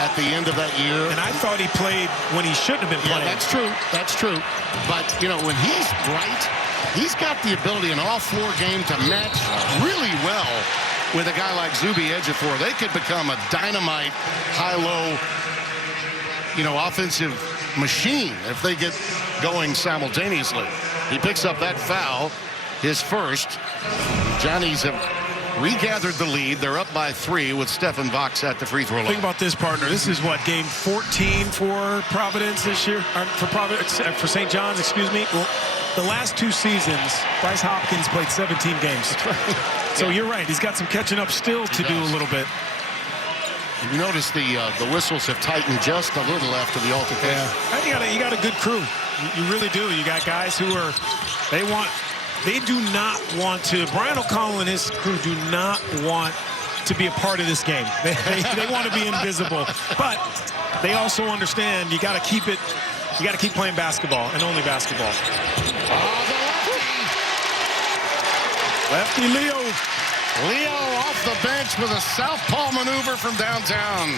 at the end of that year. And I thought he played when he shouldn't have been playing. Yeah, that's true. That's true. But, you know, when he's right, he's got the ability in an all-floor game to match really well with a guy like Zuby Ejiofor. They could become a dynamite, high-low, you know, offensive machine if they get going simultaneously. He picks up that foul, his first. Johnnies have regathered the lead. They're up by 3 with Stephen Vox at the free throw line. Think about this, partner. This is what, game 14 for Providence this year? For St. John's, excuse me. Well, the last 2 seasons, Bryce Hopkins played 17 games. So you're right. He's got some catching up still to do a little bit. You notice the whistles have tightened just a little after the altercation. Yeah. You got a good crew. You really do. You got guys who are, they do not want to, Brian O'Connell and his crew do not want to be a part of this game. They want to be invisible. But they also understand you got to keep playing basketball and only basketball. Lefty Leo. Leo off the bench with a southpaw maneuver from downtown.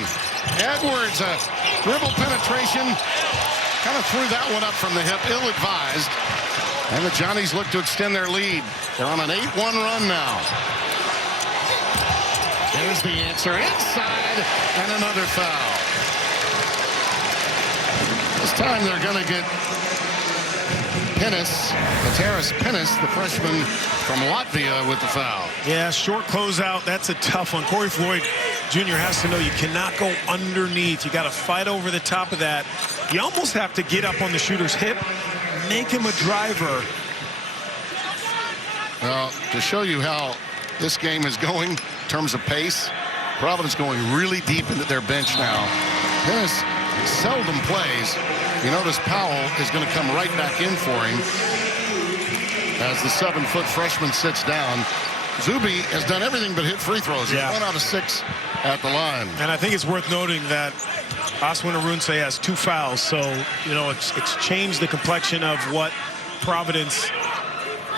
Edwards, a dribble penetration. Kind of threw that one up from the hip, ill-advised. And the Johnnies look to extend their lead. They're on an 8-1 run now. There's the answer inside, and another foul. This time they're going to get Pinnis, Mataras Pinnis, the freshman from Latvia, with the foul. Yeah, short closeout. That's a tough one. Corey Floyd Jr. has to know you cannot go underneath. You got to fight over the top of that. You almost have to get up on the shooter's hip, make him a driver. Well, to show you how this game is going in terms of pace, Providence going really deep into their bench now. Pinnis seldom plays. You notice Powell is going to come right back in for him as the 7-foot freshman sits down. Zuby has done everything but hit free throws. He's 1 out of 6 at the line. And I think it's worth noting that Oswin Arunse has 2 fouls, so you know it's changed the complexion of what Providence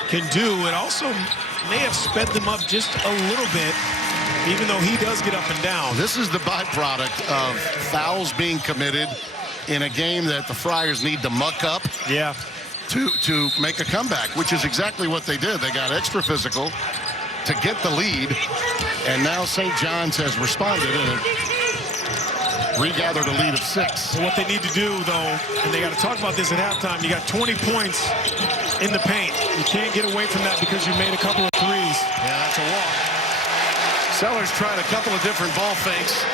can do. It also may have sped them up just a little bit, even though he does get up and down. This is the byproduct of fouls being committed in a game that the Friars need to muck up to make a comeback, which is exactly what they did. They got extra physical to get the lead, and now St. John's has responded and regathered a lead of 6. Well, what they need to do, though, and they got to talk about this at halftime, you got 20 points in the paint. You can't get away from that because you made a couple of threes. Yeah, that's a walk. Sellers tried a couple of different ball fakes.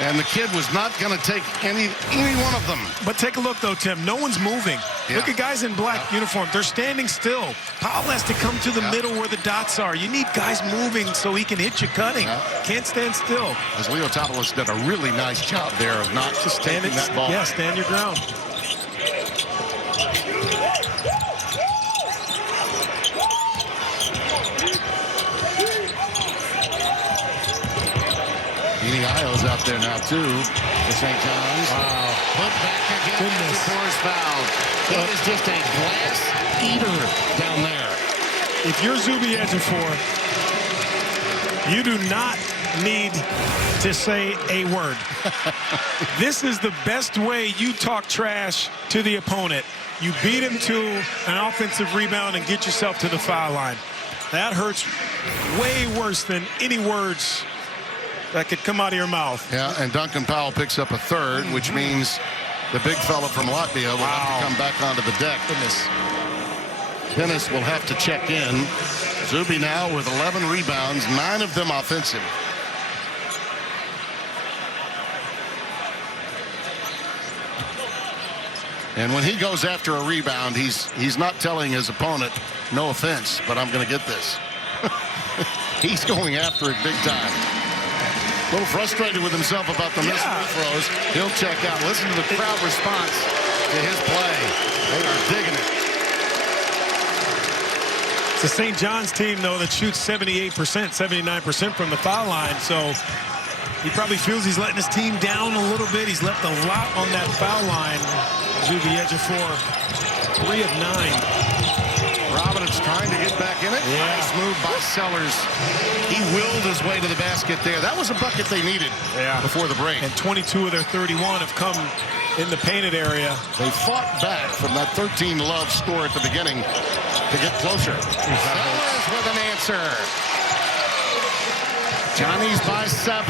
And the kid was not going to take any one of them. But take a look, though, Tim. No one's moving. Yeah. Look at guys in black uniform. They're standing still. Powell has to come to the middle where the dots are. You need guys moving so he can hit you cutting. Can't stand still. As Leo Topoulos did a really nice job there of not just taking that ball. Yeah, stand your ground. Io's out there now, too, for St. John's. Wow. Put back again. Ejiofor's foul. He is just a glass eater down there. If you're Zuby Ejiofor, you do not need to say a word. This is the best way you talk trash to the opponent. You beat him to an offensive rebound and get yourself to the foul line. That hurts way worse than any words that could come out of your mouth. Yeah, and Duncan Powell picks up a third, which means the big fella from Latvia will have to come back onto the deck. Dennis will have to check in. Zuby now with 11 rebounds, 9 of them offensive. And when he goes after a rebound, he's not telling his opponent, no offense, but I'm going to get this. He's going after it big time. A little frustrated with himself about the missed free throws. He'll check out. Listen to the crowd response to his play. They are digging it. It's the St. John's team, though, that shoots 78%, 79% from the foul line. So he probably feels he's letting his team down a little bit. He's left a lot on that foul line. Zuby Ejiofor, 3 of 9. Providence trying to get back in it. Nice move by Sellers. He willed his way to the basket there. That was a bucket they needed before the break. And 22 of their 31 have come in the painted area. They fought back from that 13-love score at the beginning to get closer. Sellers with an answer. Johnny's by 7.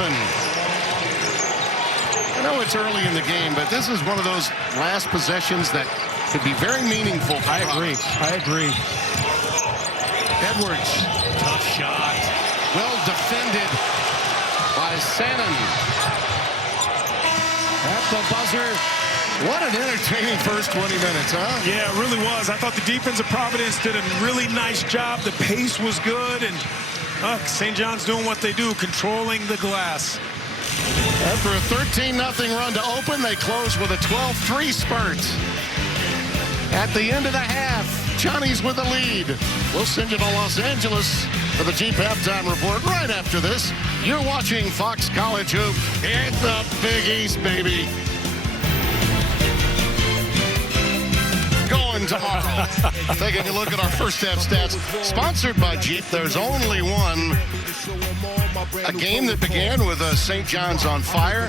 I know it's early in the game, but this is one of those last possessions that could be very meaningful. I agree. Edwards, tough shot. Well defended by Sannon. At the buzzer. What an entertaining first 20 minutes, huh? Yeah, it really was. I thought the defense of Providence did a really nice job. The pace was good, and St. John's doing what they do, controlling the glass. After a 13-0 run to open, they close with a 12-3 spurt. At the end of the half, Johnny's with the lead. We'll send you to Los Angeles for the Jeep Halftime Report right after this. You're watching Fox College Hoop in the Big East, baby. Going tomorrow. Taking a look at our first half stats. Sponsored by Jeep. There's only one. A game that began with St. John's on fire.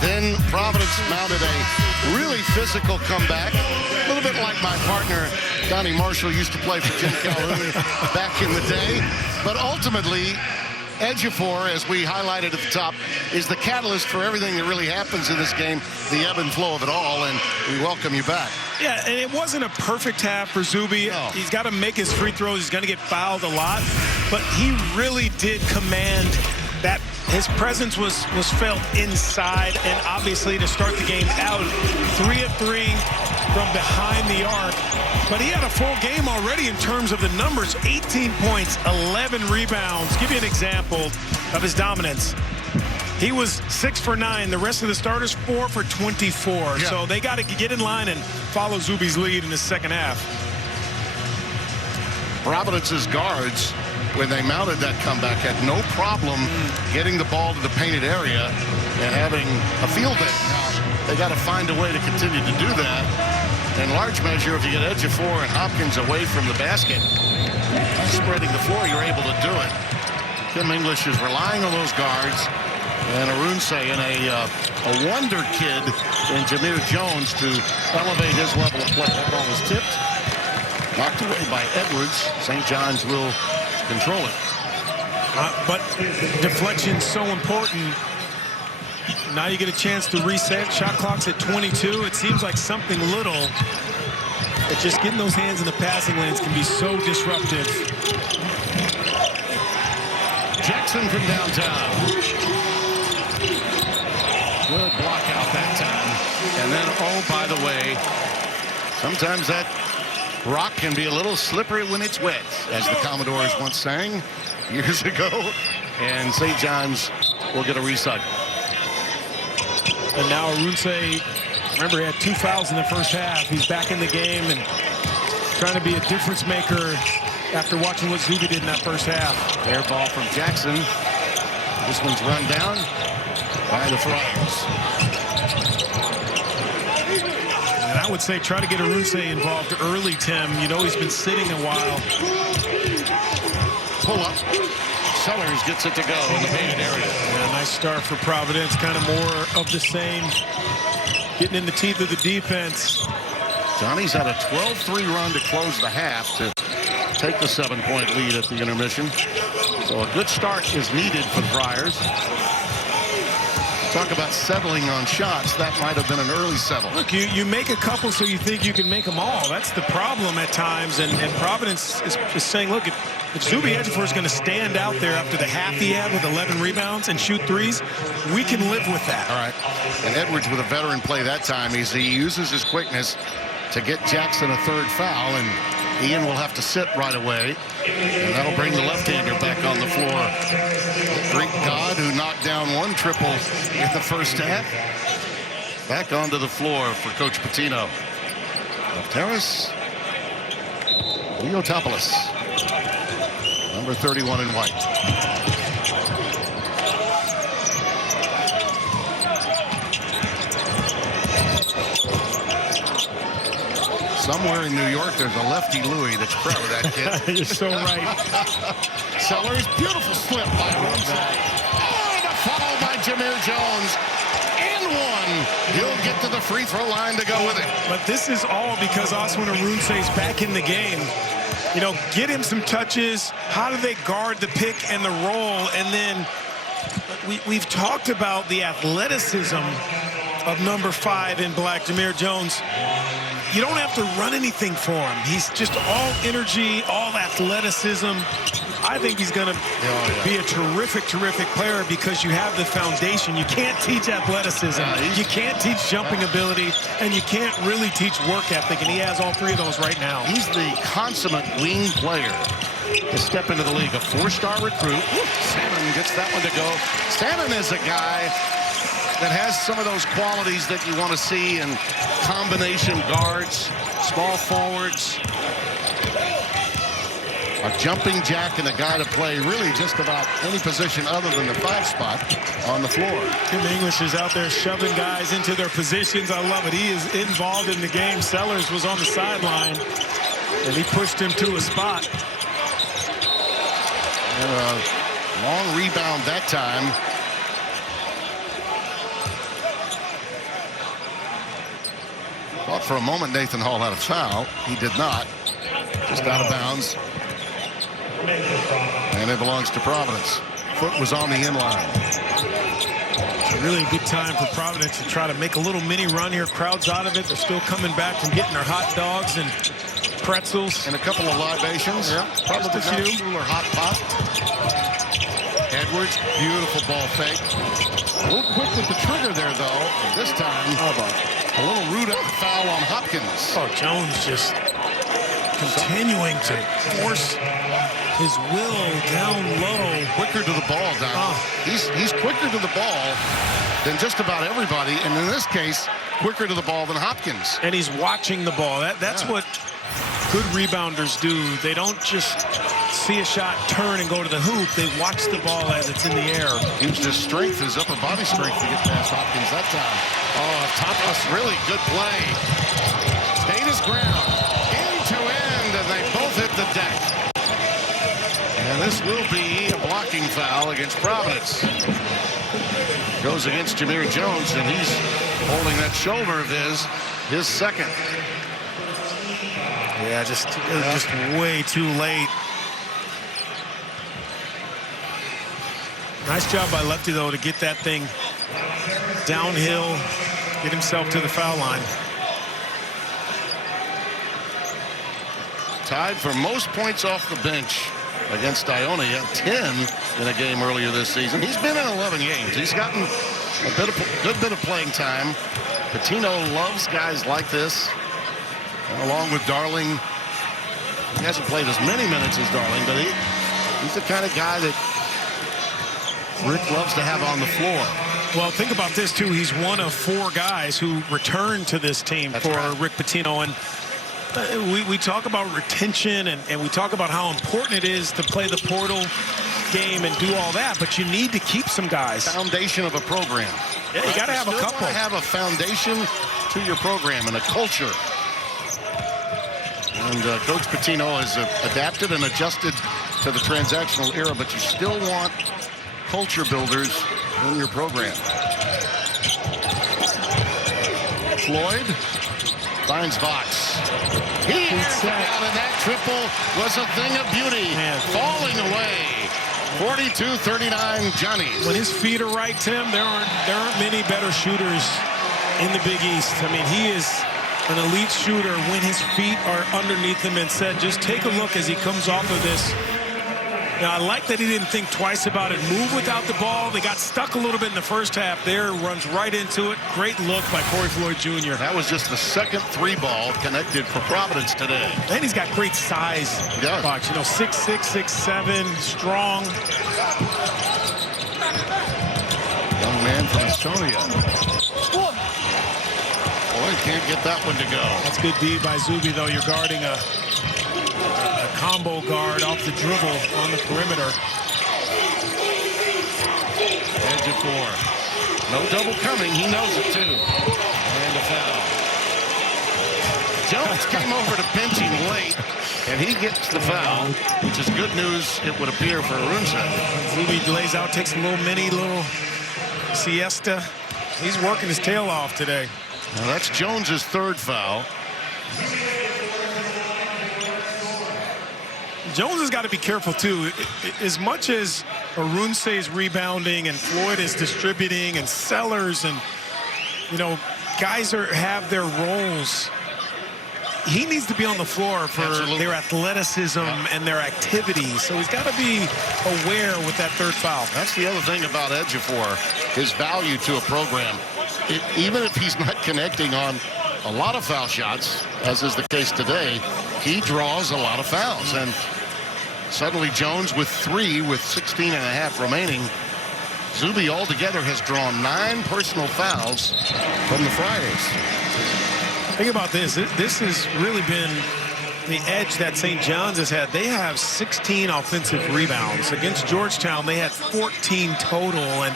Then Providence mounted a really physical comeback. A little bit like my partner, Donnie Marshall, used to play for Jim Calhoun back in the day. But ultimately, Ejiofor, as we highlighted at the top, is the catalyst for everything that really happens in this game, the ebb and flow of it all, and we welcome you back. Yeah, and it wasn't a perfect half for Zuby. No. He's got to make his free throws. He's going to get fouled a lot, but he really did command that. His presence was felt inside, and obviously to start the game out, 3 of 3 from behind the arc. But he had a full game already in terms of the numbers. 18 points, 11 rebounds. Give you an example of his dominance. He was 6 for 9. The rest of the starters, 4 for 24. Yeah. So they got to get in line and follow Zuby's lead in the second half. Providence's guards, when they mounted that comeback, had no problem getting the ball to the painted area and having a field day. Now, they got to find a way to continue to do that. In large measure, if you get Ejiofor and Hopkins away from the basket, spreading the floor, you're able to do it. Tim English is relying on those guards. And Arun saying a wonder kid in Jameer Jones to elevate his level of play. That ball was tipped, knocked away by Edwards. St. John's will control it. But deflection's so important. Now you get a chance to reset. Shot clock's at 22. It seems like something little, but just getting those hands in the passing lanes can be so disruptive. Jackson from downtown. Good block out that time. And then, oh, by the way, sometimes that rock can be a little slippery when it's wet, as the Commodores once sang years ago. And St. John's will get a recycle. And now Arunse, remember, he had 2 fouls in the first half. He's back in the game and trying to be a difference maker after watching what Zuby did in that first half. Air ball from Jackson. This one's run down by the Friars. And I would say try to get Arunse involved early, Tim. You know he's been sitting a while. Pull up. Sellers gets it to go in the painted area. Yeah, nice start for Providence. Kind of more of the same. Getting in the teeth of the defense. Johnny's had a 12-3 run to close the half to take the 7-point lead at the intermission. So a good start is needed for the Friars. Talk about settling on shots. That might have been an early settle. Look, you make a couple so you think you can make them all. That's the problem at times. And Providence is saying, look, if Zuby Ejiofor is going to stand out there after the half he had with 11 rebounds and shoot threes, we can live with that. All right. And Edwards with a veteran play that time. He uses his quickness to get Jackson a third foul, and Ian will have to sit right away. And that'll bring the left-hander back on the floor. Greek God, who knocked down 1 triple in the first half, back onto the floor for Coach Pitino. Lefteris Leotopoulos, number 31 in white. Somewhere in New York, there's a lefty Louie that's proud of that kid. You're so right. Sellers, beautiful slip by Arunse. Oh, the foul by Jameer Jones. And one. He'll get to the free throw line to go with it. But this is all because Oswin Arunse's back in the game. You know, get him some touches. How do they guard the pick and the roll? And then we've talked about the athleticism of number 5 in black, Jameer Jones. You don't have to run anything for him. He's just all energy, all athleticism. I think he's going to be a terrific, terrific player because you have the foundation. You can't teach athleticism. You can't teach jumping ability, and you can't really teach work ethic, and he has all 3 of those right now. He's the consummate wing player to step into the league. A 4-star recruit. Salmon gets that one to go. Salmon is a guy that has some of those qualities that you want to see in combination guards, small forwards, a jumping jack, and a guy to play really just about any position other than the 5 spot on the floor. Tim English is out there shoving guys into their positions. I love it. He is involved in the game. Sellers was on the sideline, and he pushed him to a spot. And a long rebound that time. Thought for a moment Nathan Hall had a foul. He did not. Just out of bounds. And it belongs to Providence. Foot was on the inline. It's a really good time for Providence to try to make a little mini run here. Crowd's out of it. They're still coming back from getting their hot dogs and pretzels. And a couple of libations. Yep. Probably Just a few. cooler hot pop. Edwards, beautiful ball fake. A little quick with the trigger there, though. This time, a little root up foul on Hopkins. Oh, Jones just continuing to force his will down low. Quicker to the ball, Don. He's quicker to the ball than just about everybody, and in this case, quicker to the ball than Hopkins. And he's watching the ball. That's what good rebounders do. They don't just see a shot, turn, and go to the hoop. They watch the ball as it's in the air. Used his strength, his upper body strength to get past Hopkins that time. Oh, Topless, really good play. Stayed his ground. End to end, and they both hit the deck. And this will be a blocking foul against Providence. Goes against Jameer Jones, and he's holding that shoulder of his second. Yeah, just way too late. Nice job by Lefty, though, to get that thing downhill, get himself to the foul line. Tied for most points off the bench against Iona. He had 10 in a game earlier this season. He's been in 11 games. He's gotten a good bit of playing time. Pitino loves guys like this. And along with Darling, he hasn't played as many minutes as Darling, but he's the kind of guy that Rick loves to have on the floor. Well, think about this, too. He's one of 4 guys who returned to this team for Rick Pitino. And we talk about retention, and we talk about how important it is to play the portal game and do all that, but you need to keep some guys. Foundation of a program. Yeah, you got to have a couple. Have a foundation to your program and a culture. And Coach Pitino has adapted and adjusted to the transactional era, but you still want culture builders in your program. Floyd finds Vox. He airs it out, and that triple was a thing of beauty. Man. Falling away. 42-39 Johnnies. When his feet are right, Tim, there aren't many better shooters in the Big East. I mean, he is an elite shooter when his feet are underneath him. And said, just take a look as he comes off of this. Now, I like that he didn't think twice about it. Move without the ball. They got stuck a little bit in the first half there. Runs right into it. Great look by Corey Floyd Jr. That was just the second 3-ball connected for Providence today. And he's got great size. He does. Box, you know, 6'6", 6'7", strong. Young man from Estonia. Boy, can't get that one to go. That's good D by Zuby, though. You're guarding a combo guard off the dribble on the perimeter. Edge of 4. No double coming. He knows it, too. And a foul. Jones came over to pinch him late, and he gets the foul, which is good news, it would appear, for Arunse. Zuby lays out, takes a little siesta. He's working his tail off today. Now, that's Jones's 3rd foul. Jones has got to be careful, too. As much as Arunse is rebounding and Floyd is distributing and Sellers and, you know, guys have their roles, he needs to be on the floor for their athleticism and their activity. So he's got to be aware with that 3rd foul. That's the other thing about Ejiofor, his value to a program. Even if he's not connecting on a lot of foul shots, as is the case today, he draws a lot of fouls. And suddenly Jones with 3 with 16.5 remaining. Zuby altogether has drawn 9 personal fouls from the Fridays. Think about this. This has really been the edge that St. John's has had. They have 16 offensive rebounds. Against Georgetown, they had 14 total, and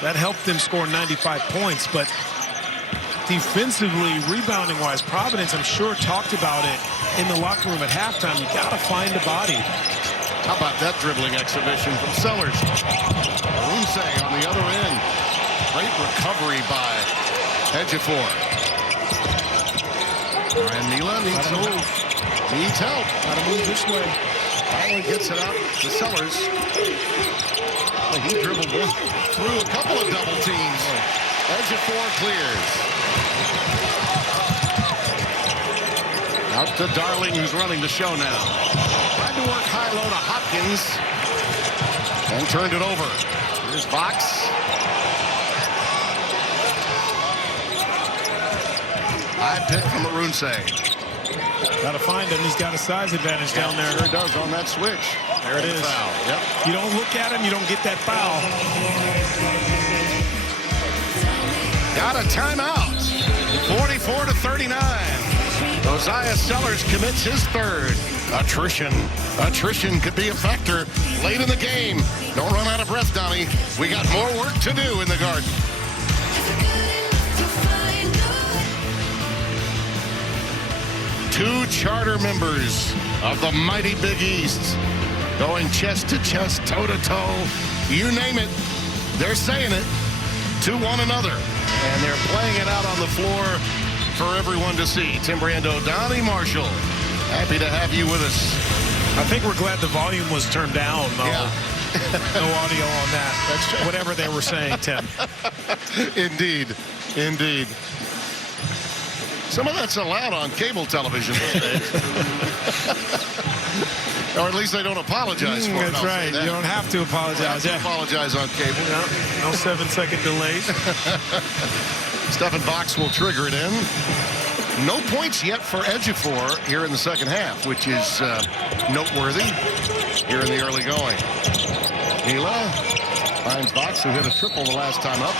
that helped them score 95 points. But defensively, rebounding-wise, Providence, I'm sure, talked about it in the locker room at halftime. You got to find a body. How about that dribbling exhibition from Sellers? Arunse on the other end. Great recovery by Ejiofor. And Mila needs help. Got to move this way. Finally gets it out to Sellers. Well, he dribbled through a couple of double teams. Ejiofor clears. Out to Darling, who's running the show now. Tried to work high-low to Hopkins. And turned it over. Here's Vox. High pick from Arunse. Got to find him. He's got a size advantage down there. Sure does on that switch. There it is. Foul. Yep. You don't look at him, you don't get that foul. Got a timeout. 44-39. Josiah Sellers commits his 3rd. Attrition could be a factor late in the game. Don't run out of breath, Donnie. We got more work to do in the Garden. Two charter members of the mighty Big East going chest to chest, toe to toe, you name it, they're saying it to one another. And they're playing it out on the floor for everyone to see. Tim Brando, Donnie Marshall, happy to have you with us. I think we're glad the volume was turned down, though. Yeah. No audio on that. That's whatever they were saying, Tim. Indeed. Some of that's allowed on cable television these days. Or at least they don't apologize for it. That's right. You don't have to apologize. Yeah. Apologize on cable. No 7-second delays. Stephen Box will trigger it in. No points yet for Ejiofor here in the second half, which is noteworthy here in the early going. Hila finds Box, who hit a triple the last time up.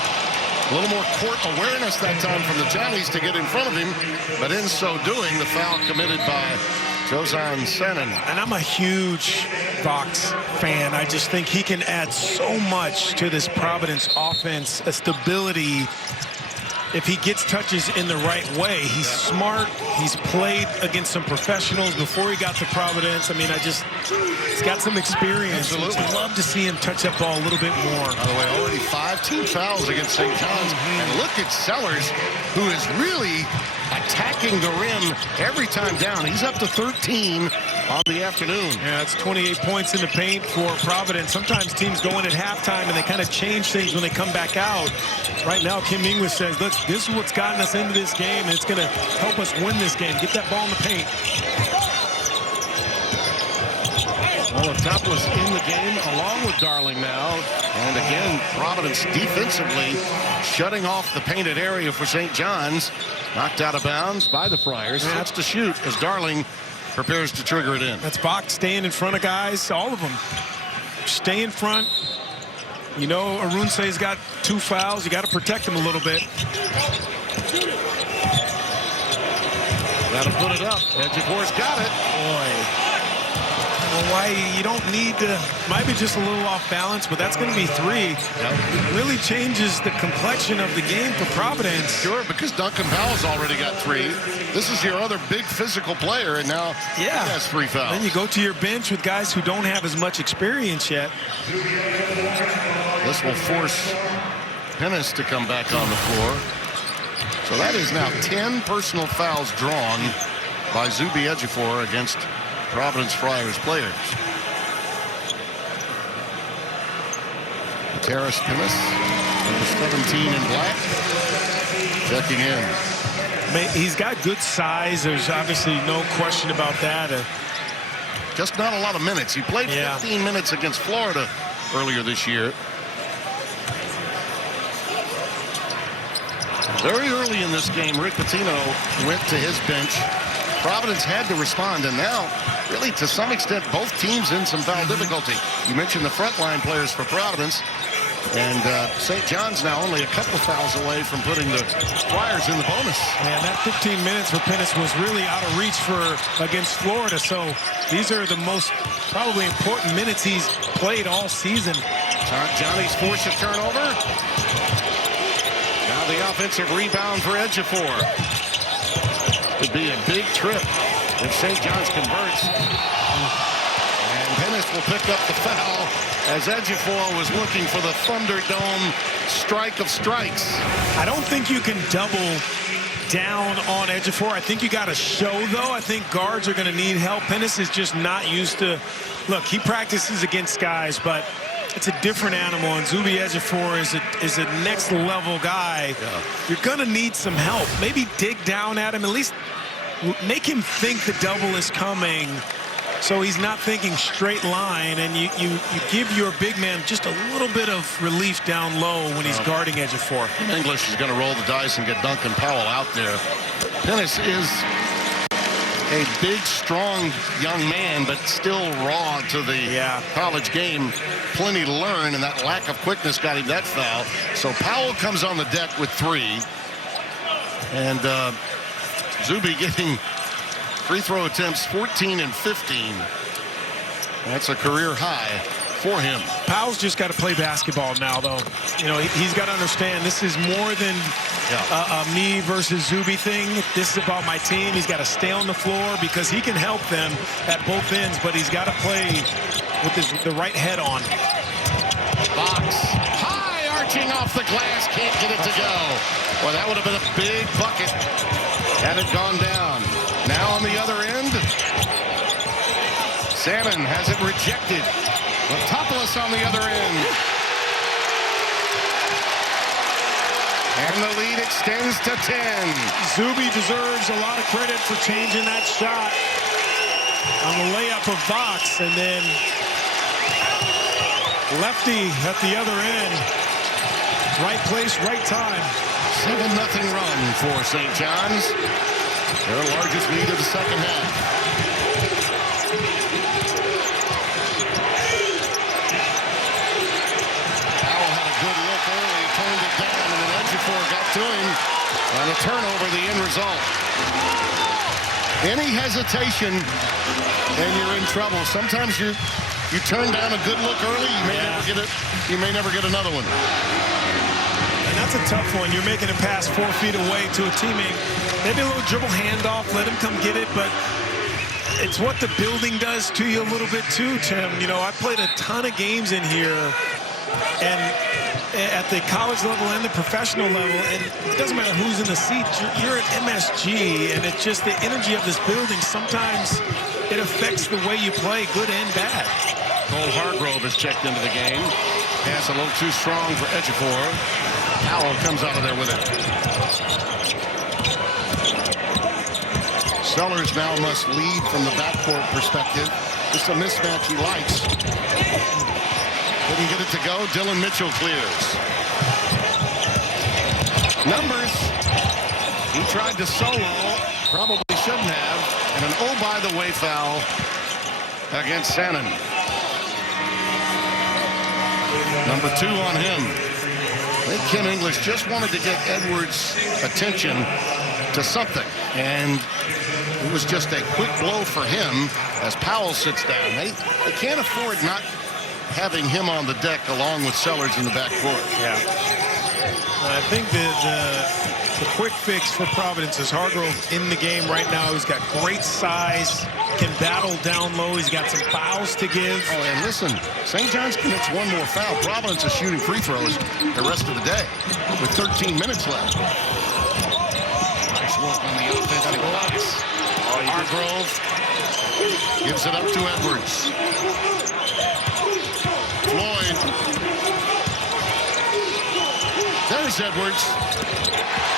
A little more court awareness that time from the Johnnies to get in front of him, but in so doing, the foul committed by Jozan Senin. And I'm a huge Box fan. I just think he can add so much to this Providence offense, a stability. If he gets touches in the right way, he's smart. He's played against some professionals before he got to Providence. I mean, he's got some experience. Absolutely. I'd love to see him touch that ball a little bit more. By the way, already 5 team fouls against St. John's. And look at Sellers, who is really attacking the rim every time down. He's up to 13 on the afternoon. Yeah, it's 28 points in the paint for Providence. Sometimes teams go in at halftime and they kind of change things when they come back out. Right now, Kim English says, look, this is what's gotten us into this game, and it's going to help us win this game. Get that ball in the paint. Well, Topless in the game along with Darling now. And again, Providence defensively shutting off the painted area for St. John's. Knocked out of bounds by the Friars. That's to shoot as Darling prepares to trigger it in. That's Box staying in front of guys, all of them. Stay in front. You know, Arunse's got 2 fouls. You got to protect him a little bit. Got to put it up. Ejiofor's got it. Boy. Why you don't need to, might be just a little off balance, but that's going to be 3. Yep. It really changes the complexion of the game for Providence. Sure, because Duncan Powell's already got 3. This is your other big physical player, and now he has 3 fouls. Then you go to your bench with guys who don't have as much experience yet. This will force Pennis to come back on the floor. So that is now 10 personal fouls drawn by Zuby Ejiofor against Providence Friars players. Terrace Pennis, number 17 in black, checking in. He's got good size. There's obviously no question about that. Just not a lot of minutes. He played 15 minutes against Florida earlier this year. Very early in this game, Rick Pitino went to his bench. Providence had to respond, and now, really, to some extent, both teams in some foul difficulty. You mentioned the frontline players for Providence, and St. John's now only a couple fouls away from putting the Friars in the bonus. And that 15 minutes for Pennis was really out of reach against Florida, so these are the most probably important minutes he's played all season. Johnny's forced a turnover. Now the offensive rebound for Ejiofor. Could be a big trip if St. John's converts. And Pennis will pick up the foul as Ejiofor was looking for the Thunderdome strike of strikes. I don't think you can double down on Ejiofor. I think you got to show, though. I think guards are going to need help. Pennis is just not used to. Look, he practices against guys, but it's a different animal, and Zuby Ejiofor is a next-level guy. Yeah. You're going to need some help. Maybe dig down at him, at least make him think the double is coming so he's not thinking straight line, and you give your big man just a little bit of relief down low when he's guarding Ejiofor. English is going to roll the dice and get Duncan Powell out there. Pennis is a big, strong young man, but still raw to the college game. Plenty to learn, and that lack of quickness got him that foul. So Powell comes on the deck with 3. And Zuby getting free throw attempts 14 and 15. That's a career high for him. Powell's just got to play basketball now, though. You know, he's got to understand this is more than a me versus Zuby thing. This is about my team. He's got to stay on the floor because he can help them at both ends, but he's got to play with the right head on. Box high, arching off the glass, can't get it to go. Well, that would have been a big bucket had it gone down. Now on the other end, Salmon has it rejected. Topoulos on the other end. And the lead extends to 10. Zuby deserves a lot of credit for changing that shot. on the layup of Vox, and then Lefty at the other end. Right place, right time. 7-0 run for St. John's. Their largest lead of the second half. Got to him, and a turnover, the end result. Any hesitation, and you're in trouble. Sometimes you turn down a good look early, you may never get it. You may never get another one. And that's a tough one. You're making a pass 4 feet away to a teammate. Maybe a little dribble handoff, let him come get it, but it's what the building does to you a little bit too, Tim. You know, I played a ton of games in here, and at the college level and the professional level, and it doesn't matter who's in the seats, you're at MSG, and it's just the energy of this building. Sometimes it affects the way you play, good and bad. Cole Hargrove has checked into the game. Pass a little too strong for Ejiofor. Powell comes out of there with it. Sellers now must lead from the backcourt perspective. It's a mismatch he likes. Couldn't get it to go. Dylan Mitchell clears. Numbers. He tried to solo. Probably shouldn't have. And an oh-by-the-way foul against Sannon. Number 2 on him. I think Ken English just wanted to get Edwards' attention to something. And it was just a quick blow for him as Powell sits down. They can't afford not having him on the deck along with Sellers in the backcourt. Yeah. I think the quick fix for Providence is Hargrove in the game right now. He's got great size, can battle down low. He's got some fouls to give. Oh, and listen, St. John's commits one more foul. Providence is shooting free throws the rest of the day with 13 minutes left. Nice work on the offensive box. Hargrove gives it up to Edwards. Floyd. There's Edwards.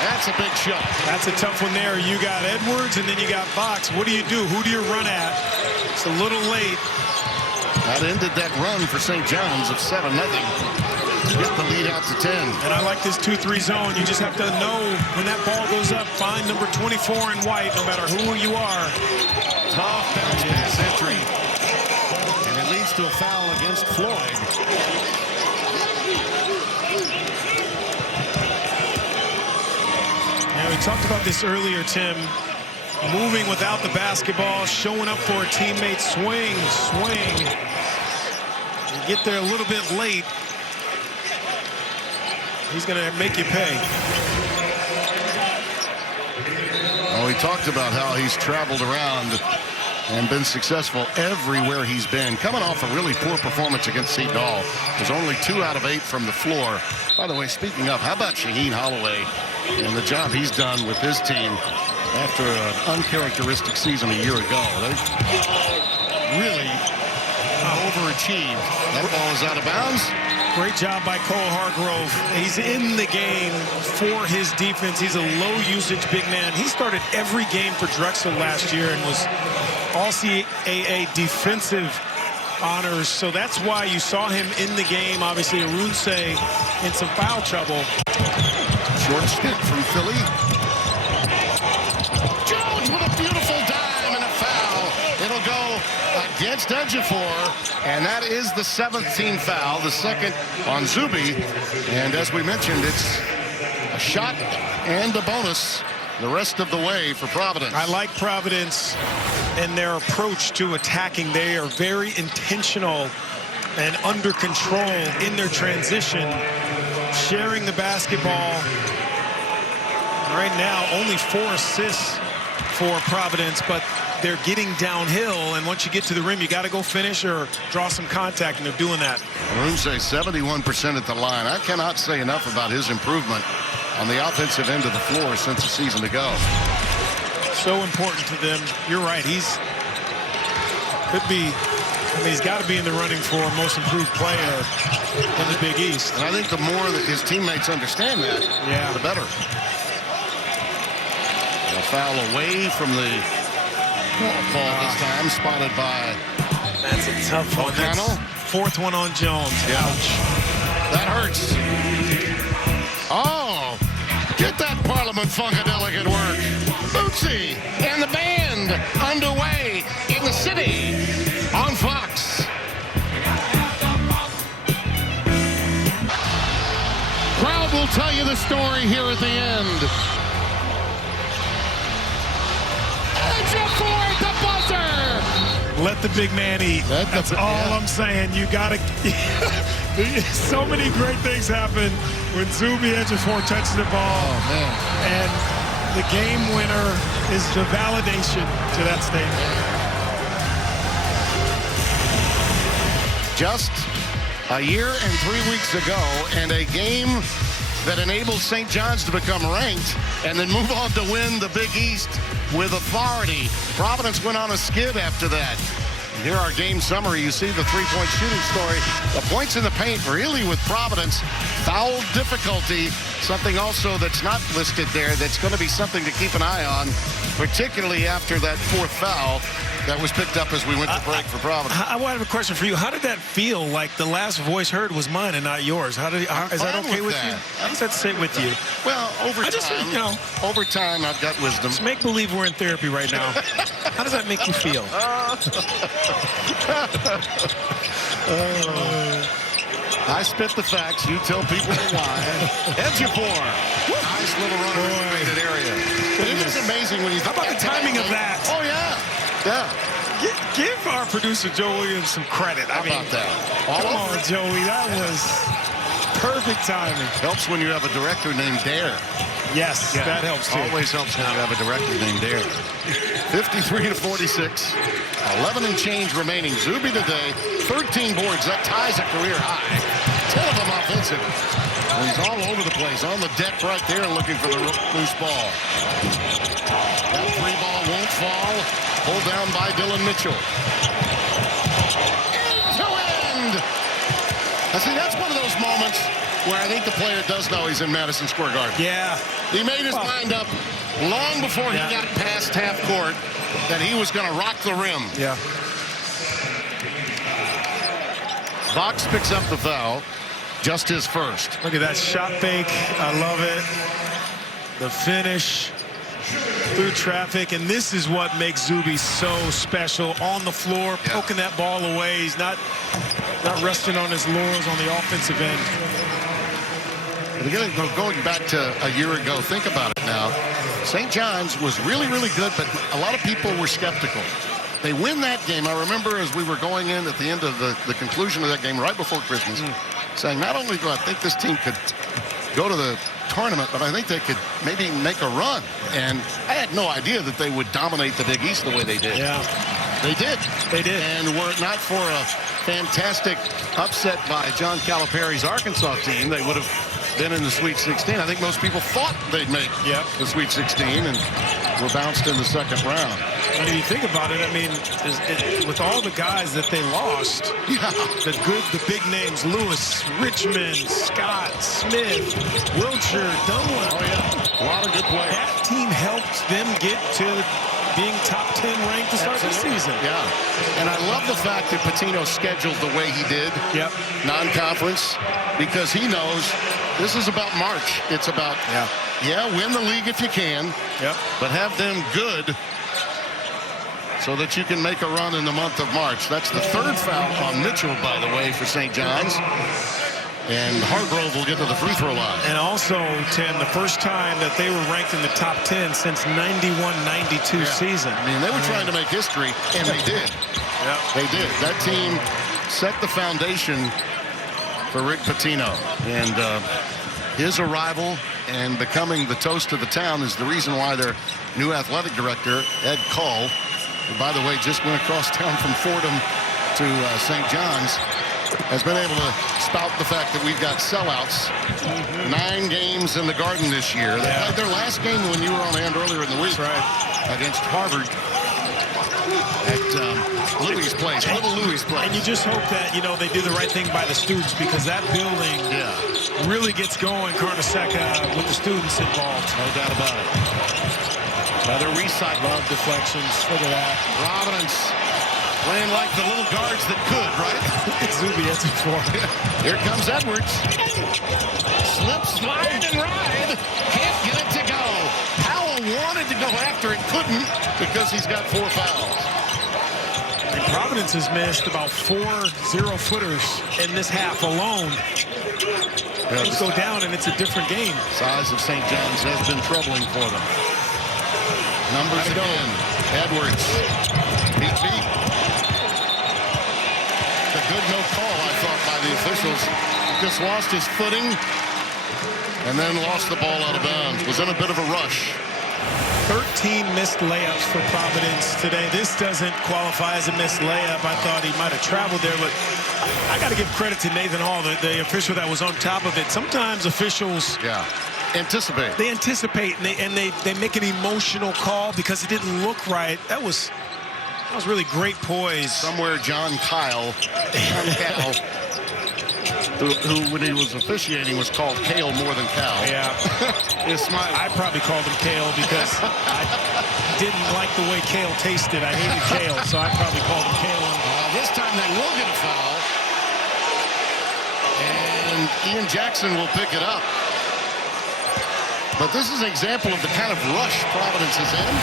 That's a big shot. That's a tough one there. You got Edwards, and then you got Vox. What do you do? Who do you run at? It's a little late. That ended that run for St. John's of 7-0. Get the lead out to 10. And I like this 2-3 zone. You just have to know when that ball goes up, find number 24 in white, no matter who you are. Tough bounce pass entry. And it leads to a foul against Floyd. Yeah, we talked about this earlier, Tim. Moving without the basketball, showing up for a teammate, swing. You get there a little bit late. He's going to make you pay. Oh, he talked about how he's traveled around and been successful everywhere he's been. Coming off a really poor performance against Seton Hall. There's only 2 out of 8 from the floor. By the way, speaking of, how about Shaheen Holloway and the job he's done with his team after an uncharacteristic season a year ago? They really overachieved. That ball is out of bounds. Great job by Cole Hargrove. He's in the game for his defense. He's a low-usage big man. He started every game for Drexel last year and was All-CAA defensive honors. So that's why you saw him in the game. Obviously, Arunse in some foul trouble. Short stick from Philly. Jones with a beautiful dime and a foul. It'll go against Ejiofor, and that is the 7th team foul, the second on Zuby. And as we mentioned, it's a shot and a bonus the rest of the way for Providence. I like Providence and their approach to attacking. They are very intentional and under control in their transition, sharing the basketball. Right now, only 4 assists for Providence, but they're getting downhill, and once you get to the rim, you got to go finish or draw some contact, and they're doing that. Arunse 71% at the line. I cannot say enough about his improvement on the offensive end of the floor since a season ago. So important to them. You're right. He's got to be in the running for most improved player in the Big East. And I think the more that his teammates understand that, the better. A foul away from the Ball this time, spotted by That's a tough one. That's O'Connell. fourth one on Jones. Ouch. That hurts. Oh, get that Parliament Funkadelic at work. Bootsy and the band underway in the city on Fox. Crowd will tell you the story here at the end. Ejiofor, the buzzer. Let the big man eat. That's all I'm saying. You got to. So many great things happen when Zuby Ejiofor touches the ball. Oh, man. And the game winner is the validation to that statement. Just a year and 3 weeks ago, and a game that enabled St. John's to become ranked and then move on to win the Big East with authority. Providence went on a skid after that. Here our game summary. You see the three-point shooting story. The points in the paint really with Providence. Foul difficulty, something also that's not listed there that's going to be something to keep an eye on, particularly after that fourth foul that was picked up as we went to break for Providence. I have a question for you. How did that feel? Like the last voice heard was mine and not yours. Is that okay with you? How does that sit with you? Well, over time, I've got wisdom. Just make believe we're in therapy right now. How does that make you feel? I spit the facts. You tell people why. Ejiofor. Nice little run in the rated area. But it is amazing when you think How about the timing of that? Oh, yeah. Yeah. Give our producer, Joe Williams, some credit. How about that? Come on, Joey. That was perfect timing. Helps when you have a director named Dare. Yes, that helps too. Always helps when you have a director named Dare. 53-46. 11 and change remaining. Zuby today, 13 boards. That ties a career high. 10 of them offensive. And he's all over the place. On the deck right there looking for the loose ball. That three ball won't fall. Pulled down by Dylan Mitchell. Into end. Now see, that's one of those moments where I think the player does know he's in Madison Square Garden. Yeah. He made his mind up long before he got past half court that he was going to rock the rim. Yeah. Fox picks up the foul. Just his first. Look at that shot fake. I love it. The finish through traffic. And this is what makes Zuby so special. On the floor, poking that ball away. He's not resting on his laurels on the offensive end. Again, going back to a year ago, think about it now. St. John's was really, really good, but a lot of people were skeptical. They win that game. I remember as we were going in at the end of the conclusion of that game right before Christmas, saying not only do I think this team could go to the tournament, but I think they could maybe make a run. And I had no idea that they would dominate the Big East the way they did. Yeah. They did. They did. And were it not for a fantastic upset by John Calipari's Arkansas team, they would have been in the Sweet 16. I think most people thought they'd make the Sweet 16 and were bounced in the second round. And if you think about it, I mean, with all the guys that they lost, the big names, Lewis, Richmond, Scott, Smith, Wiltshire, Dunlap. Oh, yeah. A lot of good players. That team helped them get to being top 10 ranked to start the season. Yeah. And I love the fact that Pitino scheduled the way he did, non-conference, because he knows this is about March. It's about, win the league if you can, but have them good so that you can make a run in the month of March. That's the third foul on Mitchell, by the way, for St. John's. And Hargrove will get to the free throw line. And also, Tim, the first time that they were ranked in the top 10 since 91-92 season. I mean, they were trying to make history, and they did. They did. That team set the foundation for Rick Pitino. And his arrival and becoming the toast of the town is the reason why their new athletic director, Ed Cull, who, by the way, just went across town from Fordham to St. John's, has been able to spout the fact that we've got sellouts. 9 games in the Garden this year. They played their last game when you were on hand earlier in the week against Harvard at Louis' place, Little Louis' place. And you just hope that, they do the right thing by the students, because that building really gets going, Carnesecca, with the students involved. No doubt about it. Another recycle. Love deflections. Look at that. Providence playing like the little guards that could, right? Zuby Ejiofor. Here comes Edwards. Slip, slide, and ride. Can't get it to go. Powell wanted to go after it, couldn't, because he's got 4 fouls. And Providence has missed about 4 0-footers in this half alone. Things go down, and it's a different game. Size of St. John's has been troubling for them. Numbers again. Edwards. Beat. The good no call, I thought, by the officials. Just lost his footing and then lost the ball out of bounds. Was in a bit of a rush. 13 missed layups for Providence today. This doesn't qualify as a missed layup. I thought he might have traveled there, but I got to give credit to Nathan Hall, the official that was on top of it. Sometimes officials anticipate. They anticipate, and they make an emotional call because it didn't look right. That was really great poise. Somewhere John Kyle, who when he was officiating was called Kale more than Cal. Yeah. His smile. I probably called him Kale because I didn't like the way Kale tasted. I hated Kale, so I probably called him Kale. This time they will get a foul. And Ian Jackson will pick it up. But this is an example of the kind of rush Providence is in.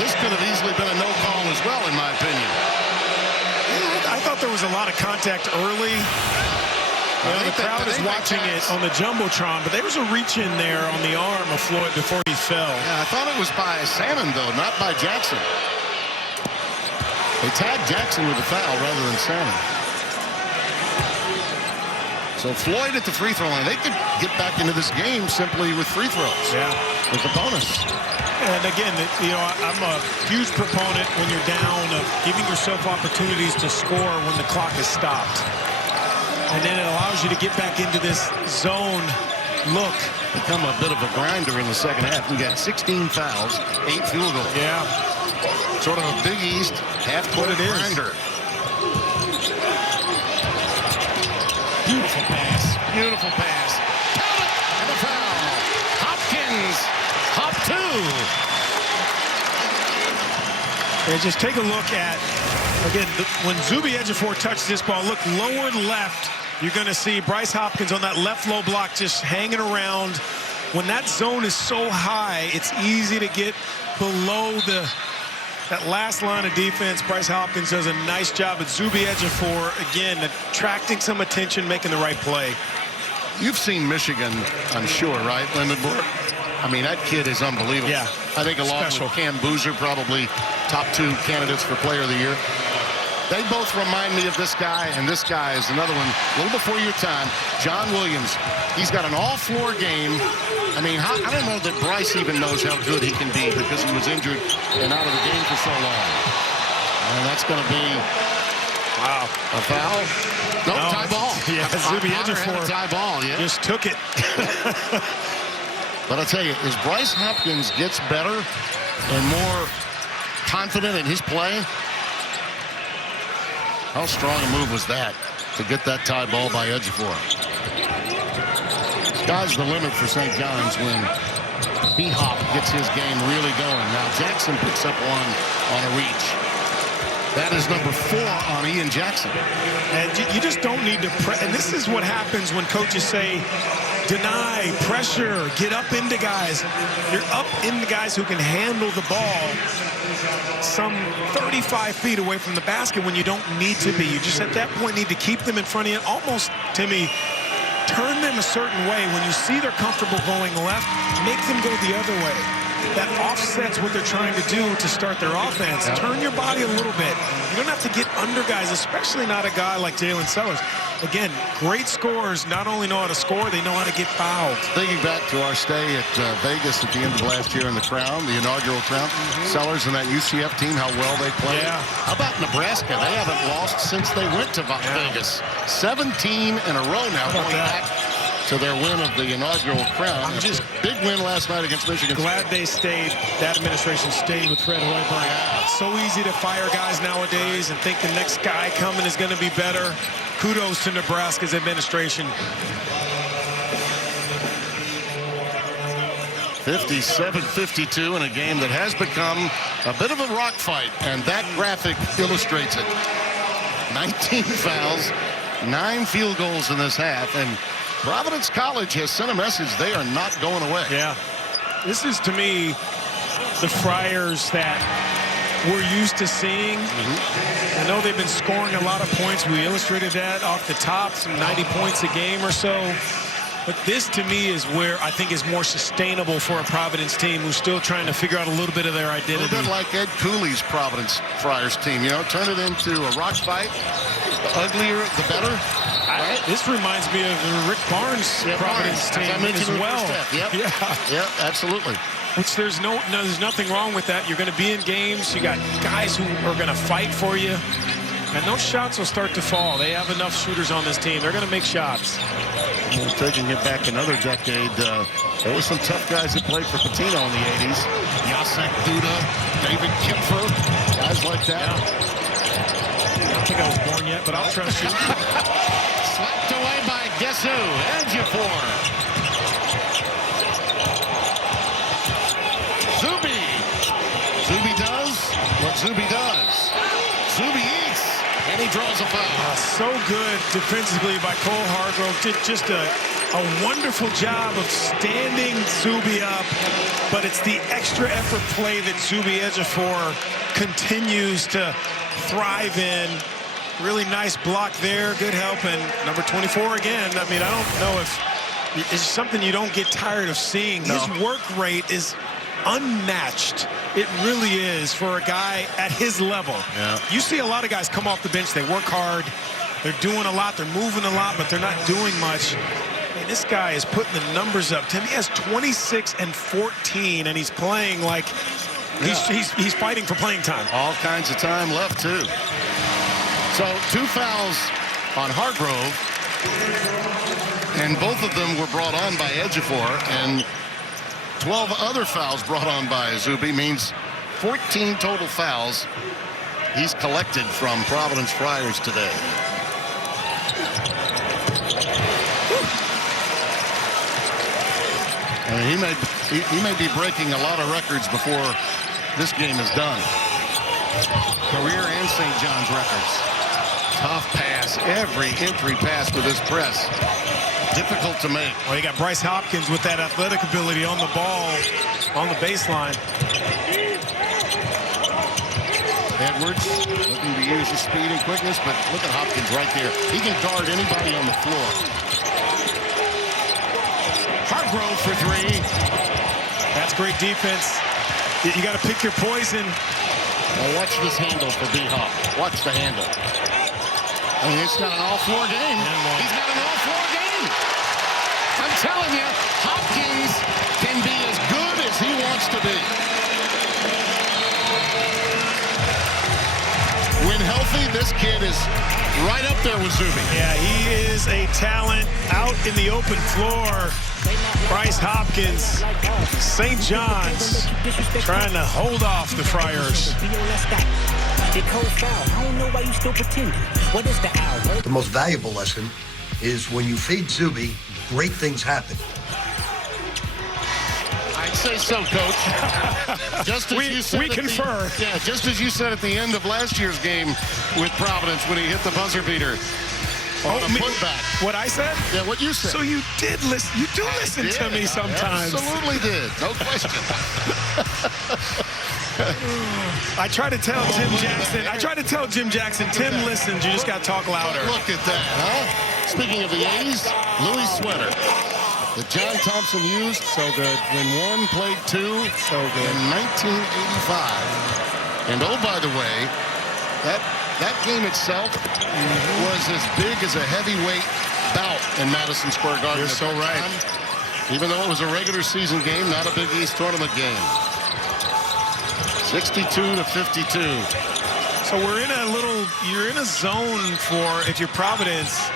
This could have easily been a no call as well, in my opinion. I thought there was a lot of contact early. The crowd is watching it on the Jumbotron, but there was a reach in there on the arm of Floyd before he fell. Yeah, I thought it was by Salmon, though, not by Jackson. They tagged Jackson with a foul rather than Salmon. So Floyd at the free throw line. They could get back into this game simply with free throws. Yeah. With the bonus. And again, I'm a huge proponent when you're down of giving yourself opportunities to score when the clock is stopped. And then it allows you to get back into this zone look. Become a bit of a grinder in the second half. We got 16 fouls, 8 field goals. Yeah. Sort of a Big East half-court grinder. Beautiful pass. Beautiful pass. Count it! And a foul. Hopkins. Hop 2. And just take a look at, again, when Zuby Ejiofor touched this ball, look lower left, you're going to see Bryce Hopkins on that left low block just hanging around. When that zone is so high, it's easy to get below that last line of defense. Bryce Hopkins does a nice job at Zuby Ejiofor, again, attracting some attention, making the right play. You've seen Michigan, I'm sure, right, Lindenberg? I mean, that kid is unbelievable. Yeah. I think along with Cam Boozer, probably top 2 candidates for Player of the Year. They both remind me of this guy, and this guy is another one, a little before your time, John Williams. He's got an all-floor game. I mean, I don't know that Bryce even knows how good he can be because he was injured and out of the game for so long. And that's going to be a foul. No, tie ball. Yeah, Zuby Ejiofor tie ball, yeah. Just took it. But I'll tell you, as Bryce Hopkins gets better and more confident in his play, how strong a move was that to get that tie ball by Ejiofor? Sky's the limit for St. John's when B-Hop gets his game really going. Now Jackson picks up one on a reach. That is number 4 on Ian Jackson. And you just don't need to and this is what happens when coaches say, deny, pressure, get up into guys. You're up into guys who can handle the ball some 35 feet away from the basket when you don't need to be. You just at that point need to keep them in front of you. Almost, Timmy, turn them a certain way. When you see they're comfortable going left, make them go the other way. That offsets what they're trying to do to start their offense. Yep. Turn your body a little bit. You don't have to get under guys, especially not a guy like Jalen Sellers. Again, great scorers not only know how to score, they know how to get fouled. Thinking back to our stay at Vegas at the end of last year in the Crown, the inaugural Crown, Sellers and that UCF team, how well they played. Yeah. How about Nebraska? They haven't lost since they went to Vegas. 17 in a row now going back to their win of the inaugural Crown. Just big win last night against Michigan. Glad they stayed, that administration stayed with Fred Hoiberg. Yeah. So easy to fire guys nowadays and think the next guy coming is going to be better. Kudos to Nebraska's administration. 57-52 in a game that has become a bit of a rock fight, and that graphic illustrates it. 19 fouls, 9 field goals in this half, and Providence College has sent a message they are not going away. Yeah. This is, to me, the Friars that we're used to seeing. I know they've been scoring a lot of points. We illustrated that off the top, some 90 points a game or so. But this, to me, is where I think is more sustainable for a Providence team who's still trying to figure out a little bit of their identity. A little bit like Ed Cooley's Providence Friars team, you know, turn it into a rock fight. The uglier, the better. Right? This reminds me of the Rick Barnes Providence team as well. Yep, absolutely. Which there's nothing wrong with that. You're going to be in games. You got guys who are going to fight for you. And those shots will start to fall. They have enough shooters on this team. They're going to make shots. Well, taking it back another decade, there were some tough guys that played for Patino in the 80s. Jacek Duda, David Kipfer, guys like that. I don't think I was born yet, but I'll trust you. Slapped away by guess who? Ejiofor. Zuby. Zuby does what Zuby does. Zuby eats, and he draws a foul. So good defensively by Cole Hargrove. Did just a wonderful job of standing Zuby up, but it's the extra effort play that Zuby Ejiofor continues to thrive in. Really nice block there, good help, and number 24 again. I mean, I don't know if it's something you don't get tired of seeing. No. His work rate is unmatched. It really is for a guy at his level. Yeah. You see a lot of guys come off the bench, they work hard, they're doing a lot, they're moving a lot, but they're not doing much. And this guy is putting the numbers up. Tim, he has 26 and 14, and he's playing like he's fighting for playing time. All kinds of time left, too. So 2 fouls on Hargrove, and both of them were brought on by Ejiofor, and 12 other fouls brought on by Zuby means 14 total fouls he's collected from Providence Friars today. I mean, he may be breaking a lot of records before this game is done. Career and St. John's records. Tough pass, every entry pass with this press. Difficult to make. Well, you got Bryce Hopkins with that athletic ability on the ball, on the baseline. Edwards looking to use his speed and quickness, but look at Hopkins right there. He can guard anybody on the floor. Hargrove for 3. That's great defense. You got to pick your poison. Now watch this handle for B-Hop. Watch the handle. I mean, it's not an all-floor game. He's got an all-floor game. I'm telling you, Hopkins can be as good as he wants to be. When healthy, this kid is right up there with Zuby. Yeah, he is a talent out in the open floor. Bryce Hopkins, St. John's, trying to hold off the Friars. The most valuable lesson is when you feed Zuby, great things happen. I'd say so, Coach. Just as you said we confer. Just as you said at the end of last year's game with Providence when he hit the buzzer beater on a putback. What I said? Yeah, what you said. So you did listen. You do listen to me sometimes. Absolutely did. No question. I try to tell Jim Jackson. Tim listens. You just got to talk louder. Look at that, huh? Speaking of the A's, Louis Sweater that John Thompson used. So good. When 1 played 2. So good. In 1985. And oh, by the way, that game itself was as big as a heavyweight bout in Madison Square Garden. You're so right. Even though it was a regular season game, not a Big East tournament game. 62-52. So you're in a zone for, if you're Providence,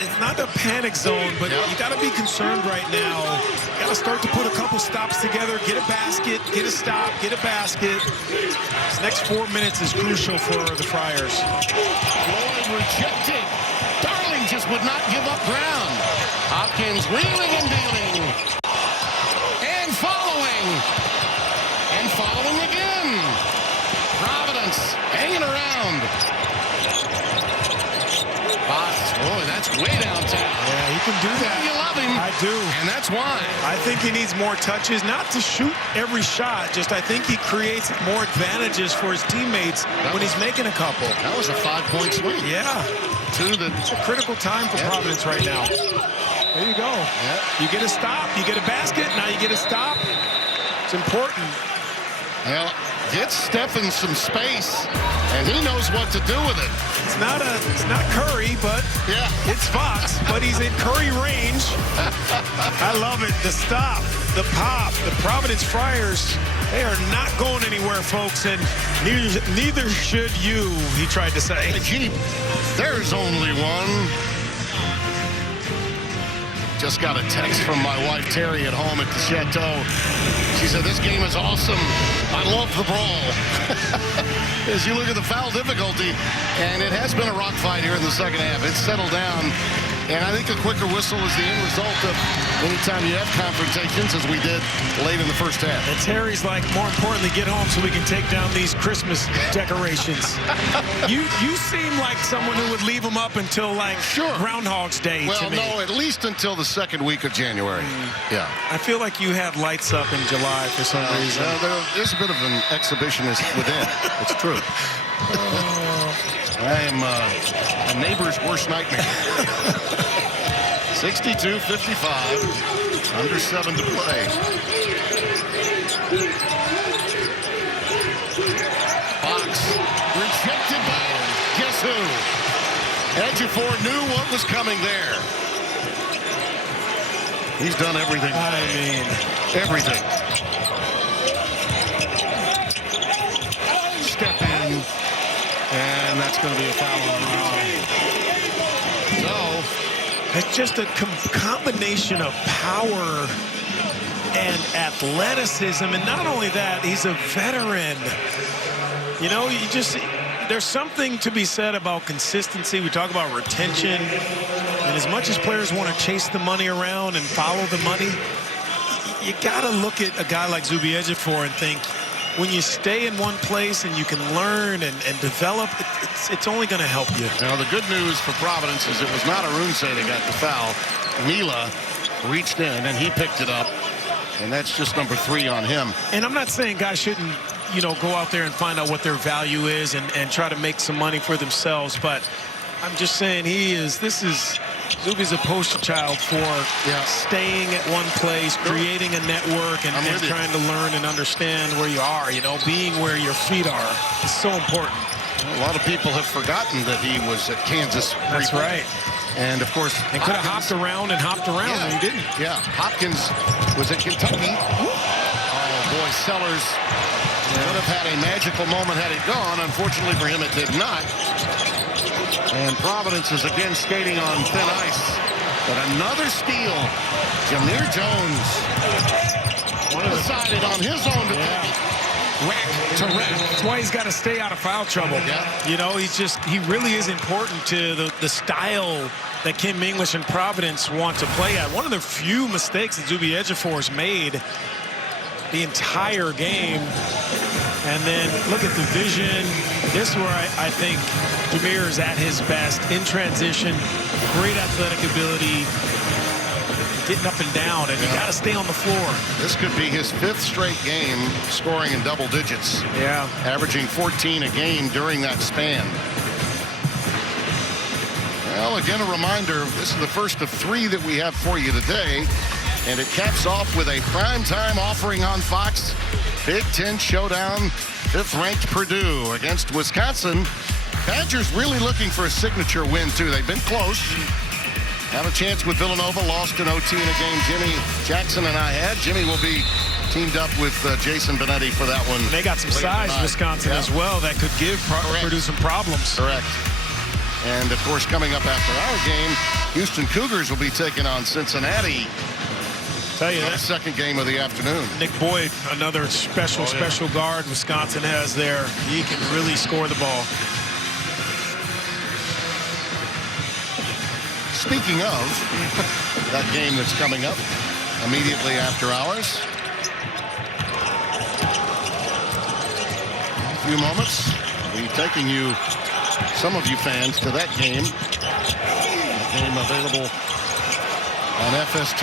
it's not a panic zone, but you got to be concerned right now. You got to start to put a couple stops together, get a basket, get a stop, get a basket. This next 4 minutes is crucial for the Friars. Floyd rejected. Darling just would not give up ground. Hopkins wheeling and dealing. And do that. You love him. I do. And that's why. I think he needs more touches, not to shoot every shot, just I think he creates more advantages for his teammates when he's making a couple. That was a 5-point swing. Yeah. It's a critical time for Providence right now. There you go. Yep. You get a stop, you get a basket, now you get a stop. It's important. Well, get Stephen some space, and he knows what to do with it. It's not Curry, but yeah, it's Fox, but he's in Curry range. I love it. The stop, the pop, the Providence Friars, they are not going anywhere, folks, and neither should you, he tried to say. Jeep, there's only one. Just got a text from my wife, Terry, at home at the Chateau. She said, this game is awesome. I love the brawl. As you look at the foul difficulty, and it has been a rock fight here in the second half. It's settled down. And I think a quicker whistle is the end result of anytime you have confrontations, as we did late in the first half. And Terry's like, more importantly, get home so we can take down these Christmas decorations. you seem like someone who would leave them up until, like, Groundhog's Day well, to me. no, at least until the second week of January. Yeah. I feel like you have lights up in July for some reason. There's a bit of an exhibitionist within. It's true. I am a neighbor's worst nightmare. 62-55. Under 7 to play. Fox rejected by guess who? Ejiofor knew what was coming there. He's done everything. I mean, everything. Step in. And that's going to be a foul on the So it's just a combination of power and athleticism. And not only that, he's a veteran. You know, there's something to be said about consistency. We talk about retention. And as much as players want to chase the money around and follow the money, you got to look at a guy like Zuby Ejiofor and think, when you stay in one place and you can learn and develop, it's only going to help you. Now, the good news for Providence is it was not Arunse that got the foul. Mila reached in, and he picked it up, and that's just number 3 on him. And I'm not saying guys shouldn't, you know, go out there and find out what their value is and try to make some money for themselves, but I'm just saying Zuby's a poster child for staying at one place, creating a network, and trying to learn and understand where you are, you know, being where your feet are. It's so important. A lot of people have forgotten that he was at Kansas. That's right. And, of course, and could have hopped around and he didn't. Yeah, Hopkins was at Kentucky. Oh, boy, Sellers would have had a magical moment had it gone. Unfortunately for him, it did not. And Providence is again skating on thin ice. But another steal. Jameer Jones decided on his own to take it. Rack to rack. That's why he's got to stay out of foul trouble. Yeah. You know, he really is important to the style that Kim English and Providence want to play at. One of the few mistakes that Zuby Ejiofor has made the entire game. And then look at the vision. This is where I think Jameer is at his best. In transition, great athletic ability, getting up and down, and you got to stay on the floor. This could be his 5th straight game scoring in double digits. Yeah. Averaging 14 a game during that span. Well, again, a reminder, this is the first of 3 that we have for you today. And it caps off with a primetime offering on Fox. Big Ten showdown, 5th-ranked Purdue against Wisconsin. Badgers really looking for a signature win, too. They've been close. Had a chance with Villanova, lost in OT in a game Jimmy Jackson and I had. Jimmy will be teamed up with Jason Benetti for that one. They got some size, Wisconsin, as well, that could give Purdue some problems. Correct. And, of course, coming up after our game, Houston Cougars will be taking on Cincinnati. Tell you that second game of the afternoon. Nick Boyd, another special guard Wisconsin has there. He can really score the ball. Speaking of that game that's coming up immediately after ours, in a few moments, we'll be taking you, some of you fans, to that game. A game available on FS2.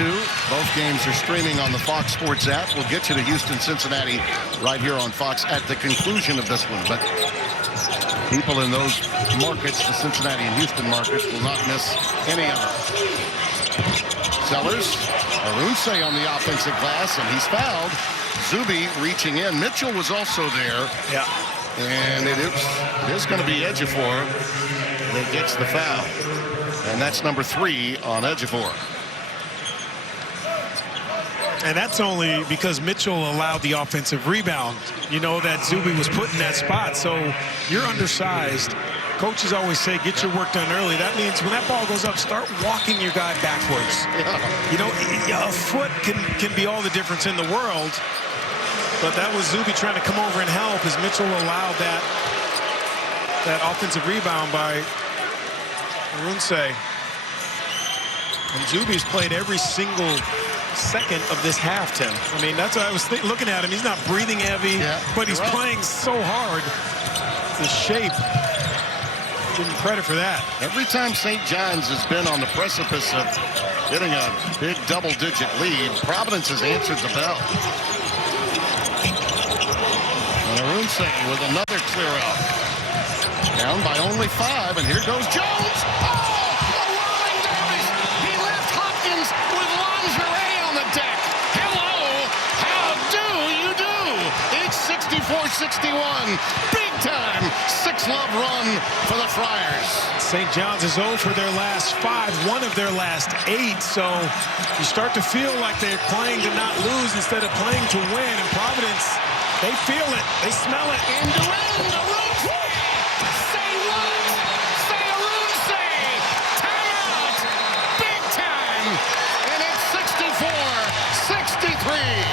Both games are streaming on the Fox Sports app. We'll get you to Houston, Cincinnati right here on Fox at the conclusion of this one. But people in those markets, the Cincinnati and Houston markets, will not miss any of it. Sellers, Arunse on the offensive glass, and he's fouled. Zuby reaching in. Mitchell was also there. Yeah. And it is going to be Ejiofor that gets the foul. And that's number 3 on Ejiofor. And that's only because Mitchell allowed the offensive rebound. You know that Zuby was put in that spot, so you're undersized. Coaches always say, get your work done early. That means when that ball goes up, start walking your guy backwards. Yeah. You know, a foot can be all the difference in the world. But that was Zuby trying to come over and help as Mitchell allowed that offensive rebound by Arunse. And Zuby's played every single second of this half, Tim. I mean, that's what I was looking at him. He's not breathing heavy, but he's playing so hard. The shape. Give him credit for that. Every time St. John's has been on the precipice of getting a big double-digit lead, Providence has answered the bell. And Arunse with another clear out. Down by only 5, and here goes Jones. Oh, a whirling dervish. He left Hopkins with lingerie on the deck. Hello, how do you do? It's 64-61. Big time 6-love run for the Friars. St. John's is 0 for their last 5, 1 of their last 8. So you start to feel like they're playing to not lose instead of playing to win. And Providence, they feel it. They smell it. End-to-end, Arunse. Say what? Say Arunse. Timeout. Big time. And it's 64-63.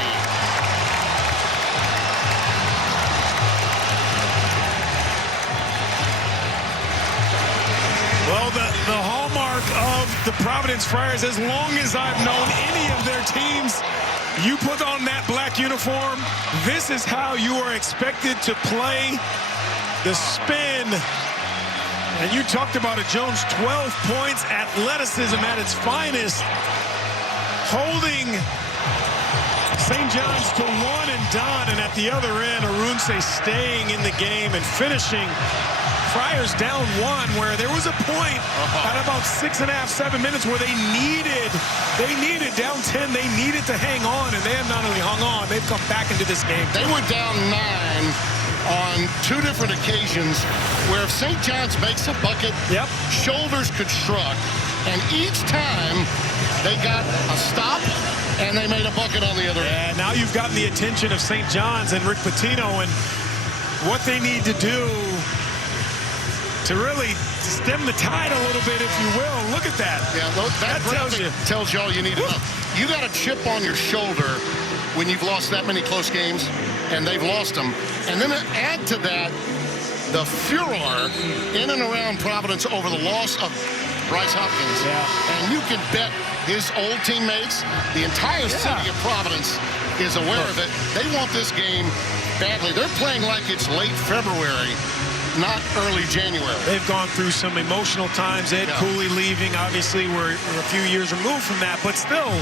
Well, the hallmark of the Providence Friars, as long as I've known any of their teams, you put on that black uniform, this is how you are expected to play. The spin. And you talked about it, Jones, 12 points, athleticism at its finest, holding St. John's to 1 and done, and at the other end, Arunse staying in the game and finishing. Friars down 1, where there was a point at about 6.5, 7 minutes where they needed down 10. They needed to hang on, and they have not only hung on, they've come back into this game. They were down 9 on 2 different occasions where if St. John's makes a bucket, shoulders could shrug. And each time they got a stop and they made a bucket on the other end. And now you've gotten the attention of St. John's and Rick Pitino and what they need to do to really stem the tide a little bit, if you will. Look at that. Yeah, that tells you all you need to know. You got a chip on your shoulder when you've lost that many close games, and they've lost them. And then add to that the furor in and around Providence over the loss of Bryce Hopkins. Yeah. And you can bet his old teammates, the entire city of Providence is aware of it. They want this game badly. They're playing like it's late February, not early January. They've gone through some emotional times. Ed Cooley leaving. Obviously, we're a few years removed from that, but still,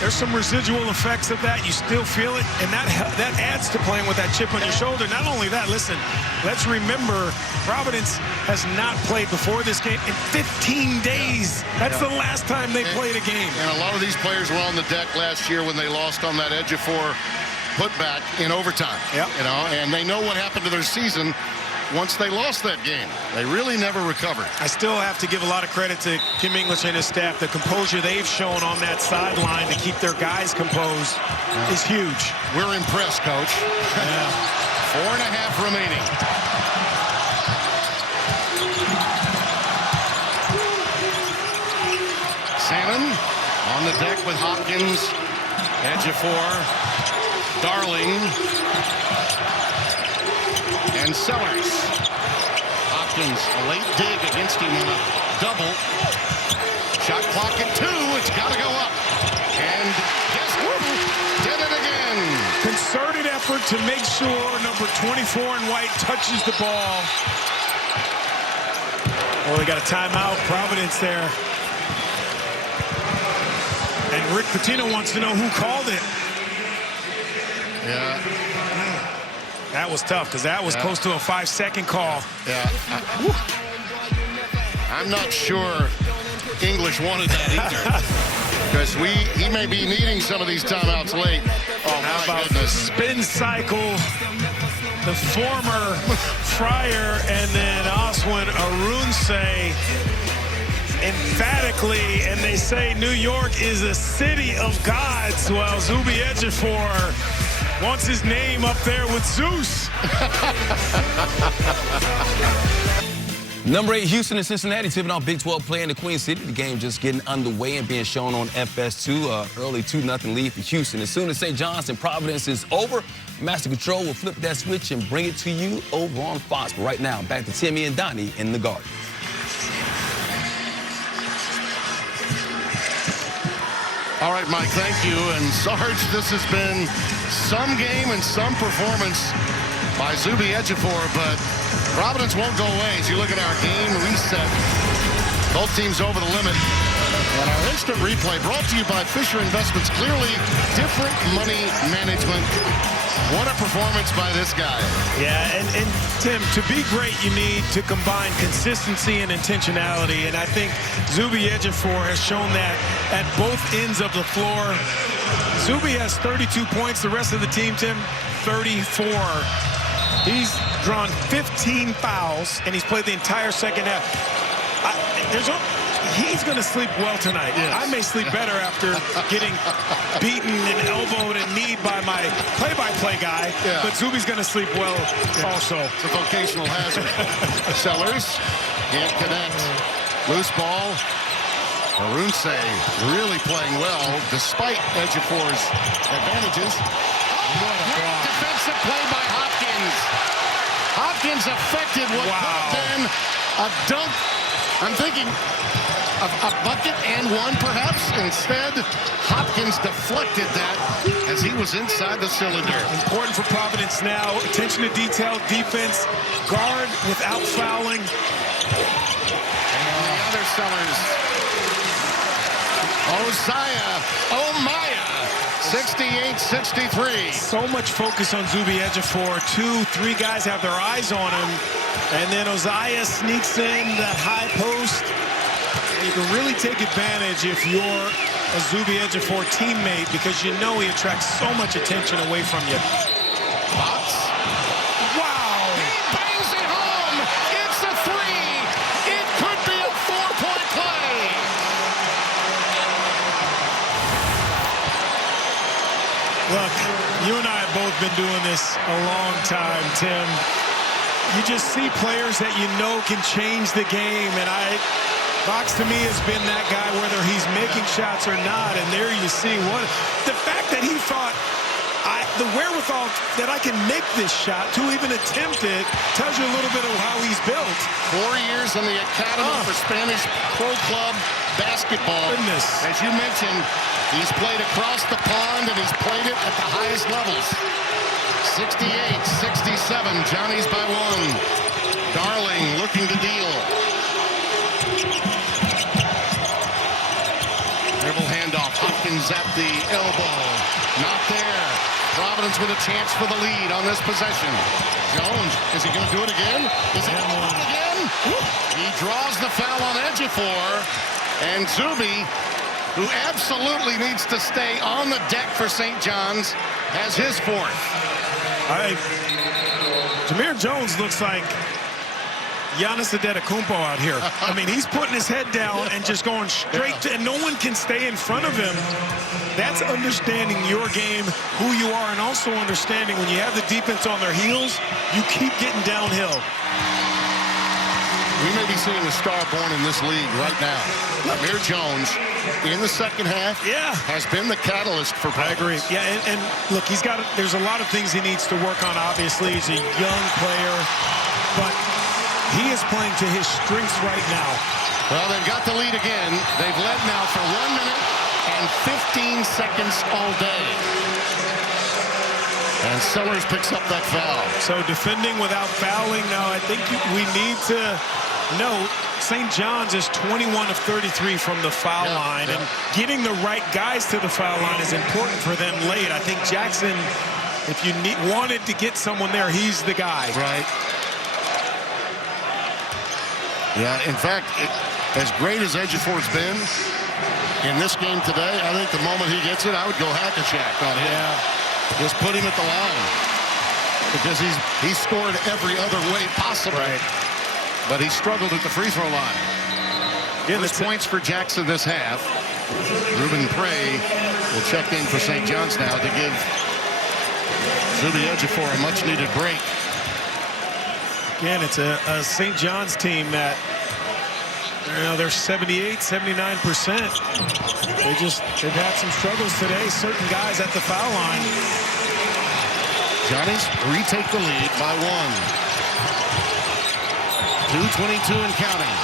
there's some residual effects of that. You still feel it, and that adds to playing with that chip on your shoulder. Not only that, listen, let's remember, Providence has not played before this game in 15 days. That's the last time they played a game. And a lot of these players were on the deck last year when they lost on that Ejiofor putback in overtime. You know, and they know what happened to their season once they lost that game. They really never recovered. I still have to give a lot of credit to Kim English and his staff. The composure they've shown on that sideline to keep their guys composed is huge. We're impressed, Coach. 4.5 remaining. Salmon on the deck with Hopkins, Ejiofor, Darling, and Sellers. Hopkins, a late dig against him on a double. Shot clock at 2. It's got to go up. And guess who did it again? Concerted effort to make sure number 24 in white touches the ball. Oh, they got a timeout. Providence there. And Rick Pitino wants to know who called it. Yeah. That was tough because that was close to a 5-second call. Yeah. I'm not sure English wanted that either. Because he may be needing some of these timeouts late. Oh, How my about goodness. spin cycle, the former Fryer, and then Oswin Arunse emphatically, and they say New York is a city of gods, while Zuby Ejiofor wants his name up there with Zeus. Number 8, Houston and Cincinnati tipping off Big 12 play in the Queen City. The game just getting underway and being shown on FS2. Early 2-0 lead for Houston. As soon as St. John's and Providence is over, Master Control will flip that switch and bring it to you over on Fox. But right now, back to Timmy and Donnie in the Garden. All right, Mike, thank you. And Sarge, this has been some game and some performance by Zuby Ejiofor, but Providence won't go away as you look at our game reset. Both teams over the limit. And our instant replay brought to you by Fisher Investments. Clearly different money management. What a performance by this guy. Yeah, and Tim, to be great, you need to combine consistency and intentionality. And I think Zuby Ejiofor has shown that at both ends of the floor. Zuby has 32 points. The rest of the team, Tim, 34. He's drawn 15 fouls, and he's played the entire second half. He's going to sleep well tonight. Yes. I may sleep better after getting beaten and elbowed and kneed by my play-by-play guy, but Zuby's going to sleep well also. It's a vocational hazard. Sellers can't connect. Loose ball. Arunse really playing well despite Ejiofor's advantages. Great defensive play by Hopkins. Hopkins affected what could have been a dunk. I'm thinking a bucket and one, perhaps. Instead, Hopkins deflected that as he was inside the cylinder. Important for Providence now. Attention to detail, defense, guard without fouling. And the other Sellers. Omaya, 68-63. So much focus on Zuby Ejiofor. 2-3 guys have their eyes on him. And then Ozaya sneaks in that high post. You can really take advantage if you're a Zuby Ejiofor teammate because you know he attracts so much attention away from you. Fox. Wow! He bangs it home. It's a three. It could be a 4-point play. Look, you and I have both been doing this a long time, Tim. You just see players that you know can change the game, and Fox to me has been that guy whether he's making shots or not, and there you see what the fact that he thought the wherewithal that I can make this shot to even attempt it tells you a little bit of how he's built. 4 years in the Academy for Spanish Pro Club basketball. Goodness. As you mentioned, he's played across the pond and he's played it at the highest levels. 68-67, Johnny's by one. Darling looking to deal. Dribble handoff, Hopkins at the elbow. Not there. Providence with a chance for the lead on this possession. Jones, is he going to do it again? Is he going to do it again? He draws the foul on Ejiofor. And Zuby, who absolutely needs to stay on the deck for St. John's, has his fourth. Jameer Jones looks like Giannis Antetokounmpo out here. I mean, he's putting his head down and just going straight to, and no one can stay in front of him. That's understanding your game, who you are, and also understanding when you have the defense on their heels, you keep getting downhill. We may be seeing a star born in this league right now. Jameer Jones, in the second half, has been the catalyst for Providence. I agree. Yeah, and look, there's a lot of things he needs to work on, obviously. He's a young player, but he is playing to his strengths right now. Well, they've got the lead again. They've led now for 1 minute and 15 seconds all day. And Sellers picks up that foul. So defending without fouling. Now, I think we need to note, St. John's is 21 of 33 from the foul line, and getting the right guys to the foul line is important for them late. I think Jackson, if you wanted to get someone there, he's the guy. Right. Yeah, in fact, as great as Ejiofor's been in this game today, I think the moment he gets it, I would go hack-a-shack on him. Yeah. Just put him at the line. Because he's scored every other way possible. Right. But he struggled at the free throw line. Again, First points for Jackson this half. Ruben Prey will check in for St. John's now to give Zuby Ejiofor a much-needed break. Again, it's a St. John's team that, they're 78, 79%. They've had some struggles today. Certain guys at the foul line. Johnnies retake the lead by 1. 2:22 and counting.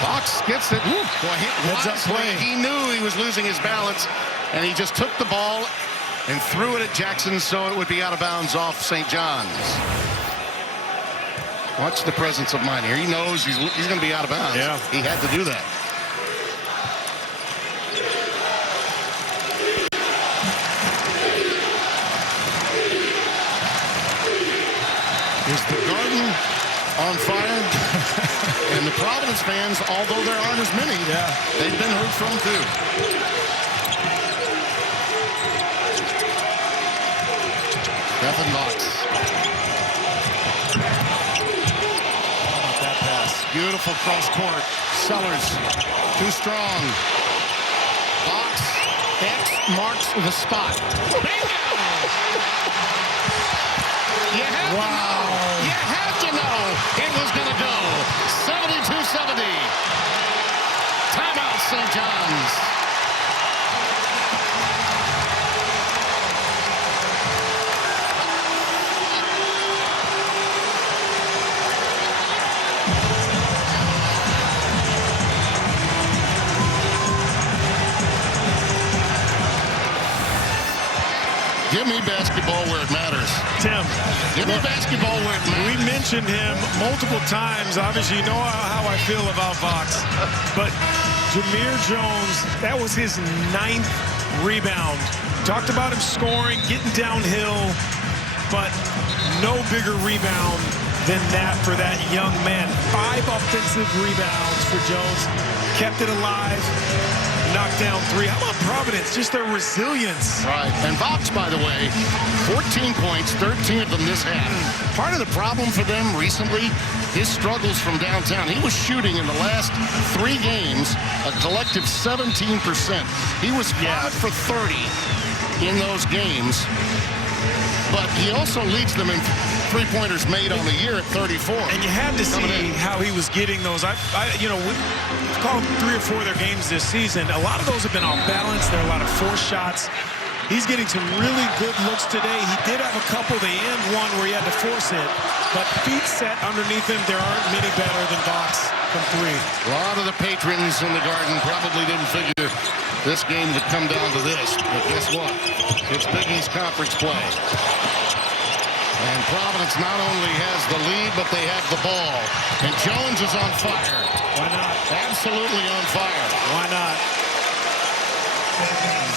Fox gets it. Heads up play. He knew he was losing his balance, and he just took the ball and threw it at Jackson so it would be out of bounds off St. John's. Watch the presence of mind here. He knows he's going to be out of bounds. Yeah. He had to do that. Is the Garden on fire? And the Providence fans, although there aren't as many, they've been heard from too. Stephen Fox. That pass. Beautiful cross court. Sellers too strong. Fox X marks the spot. Bingo! You had to know. You had to know it was going to go. 72-70. Timeout, St. John's. Give me basketball where it matters. Tim. Give me basketball where it matters. We mentioned him multiple times. Obviously, you know how I feel about Fox. But Jamir Jones, that was his 9th rebound. Talked about him scoring, getting downhill, but no bigger rebound than that for that young man. 5 offensive rebounds for Jones. Kept it alive. Knocked down 3. How about Providence? Just their resilience. Right. And Fox, by the way, 14 points, 13 of them this half. Part of the problem for them recently, his struggles from downtown. He was shooting in the last 3 games a collective 17%. He was 5 for 30 in those games. But he also leads them in three-pointers made on the year at 34. And you had to see how he was getting those. We've called 3 or 4 of their games this season. A lot of those have been off balance. There are a lot of forced shots. He's getting some really good looks today. He did have a couple. They end one where he had to force it. But feet set underneath him, there aren't many better than Fox from 3. A lot of the patrons in the Garden probably didn't figure this game would come down to this. But guess what? It's Big East Conference play. And Providence not only has the lead, but they have the ball. And Jones is on fire. Why not? Absolutely on fire. Why not?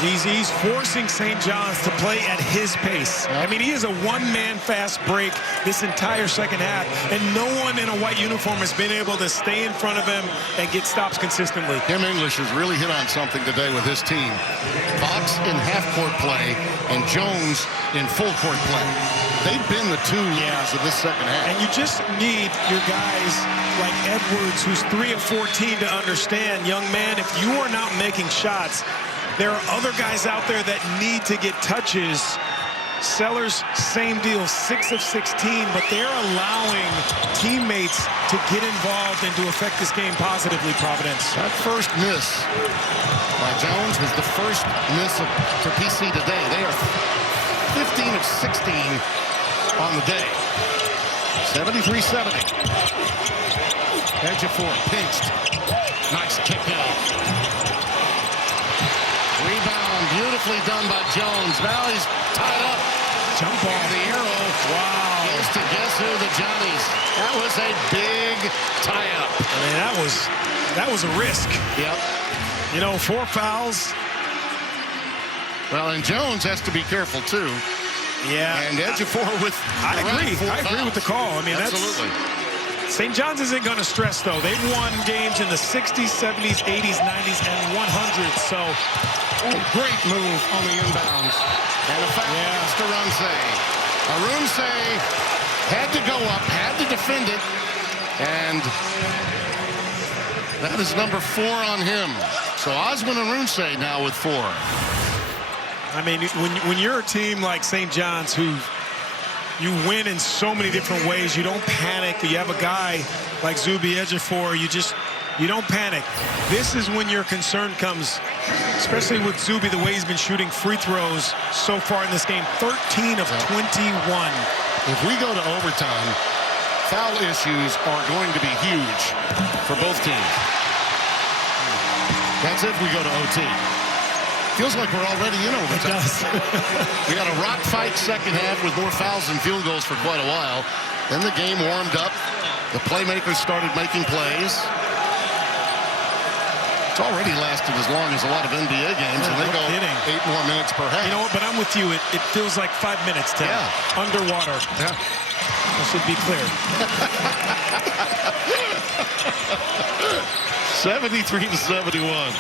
He's forcing St. John's to play at his pace. Yep. I mean, he is a one-man fast break this entire second half, and no one in a white uniform has been able to stay in front of him and get stops consistently. Tim English has really hit on something today with his team. Fox in half-court play and Jones in full-court play. They've been the two leaders of this second half. And you just need your guys like Edwards, who's 3 of 14, to understand, young man, if you are not making shots, there are other guys out there that need to get touches. Sellers, same deal, 6 of 16, but they're allowing teammates to get involved and to affect this game positively, Providence. That first miss by Jones was the first miss for PC today. They are 15 of 16 on the day. 73-70. Ejiofor pinched. Nice kick out. Rebound beautifully done by Jones. Now he's tied up Jump ball. And the arrow goes to guess who? The Johnnies. That was a big tie-up. I mean, that was a risk. Yep. You know, 4 fouls. Well, and Jones has to be careful, too. Yeah. And Ejiofor with I agree with the call. I mean, absolutely. St. John's isn't going to stress, though. They've won games in the 60s, 70s, 80s, 90s, and 100s. So, great move on the inbounds. And a foul against Arunse. Arunse had to go up, had to defend it. And that is number 4 on him. So Osman Arunse now with 4. I mean, when you're a team like St. John's who you win in so many different ways, you don't panic. You have a guy like Zuby Ejiofor, you don't panic. This is when your concern comes, especially with Zuby, the way he's been shooting free throws so far in this game, 13 of 21. If we go to overtime, foul issues are going to be huge for both teams. That's if we go to OT. Feels like we're already in overtime. It does. We had a rock fight second half with more fouls and field goals for quite a while. Then the game warmed up. The playmakers started making plays. It's already lasted as long as a lot of NBA games, and they go 8 more minutes per half. You know what, but I'm with you. It feels like 5 minutes, Tim. Yeah. Underwater. Yeah. That should be clear. 73-71.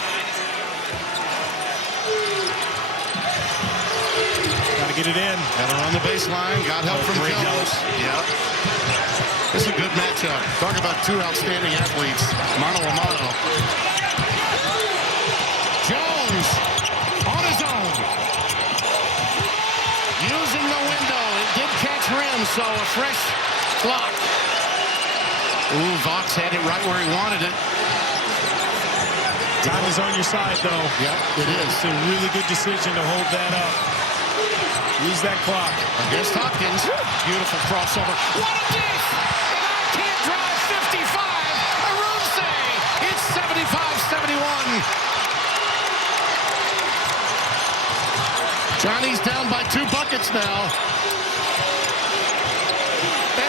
Got to get it in. Got her on the baseline. Got help from Jones. Yep. This is a good matchup. Talk about 2 outstanding athletes. Mano a mano. Jones on his own. Using the window. It did catch rim, so a fresh clock. Ooh, Vox had it right where he wanted it. Time is on your side, though. Yep, it is. It's a really good decision to hold that up. Use that clock. Against Hopkins. Beautiful crossover. What a dish! And I can't drive 55. Arunse. It's 75-71. Johnny's down by 2 buckets now.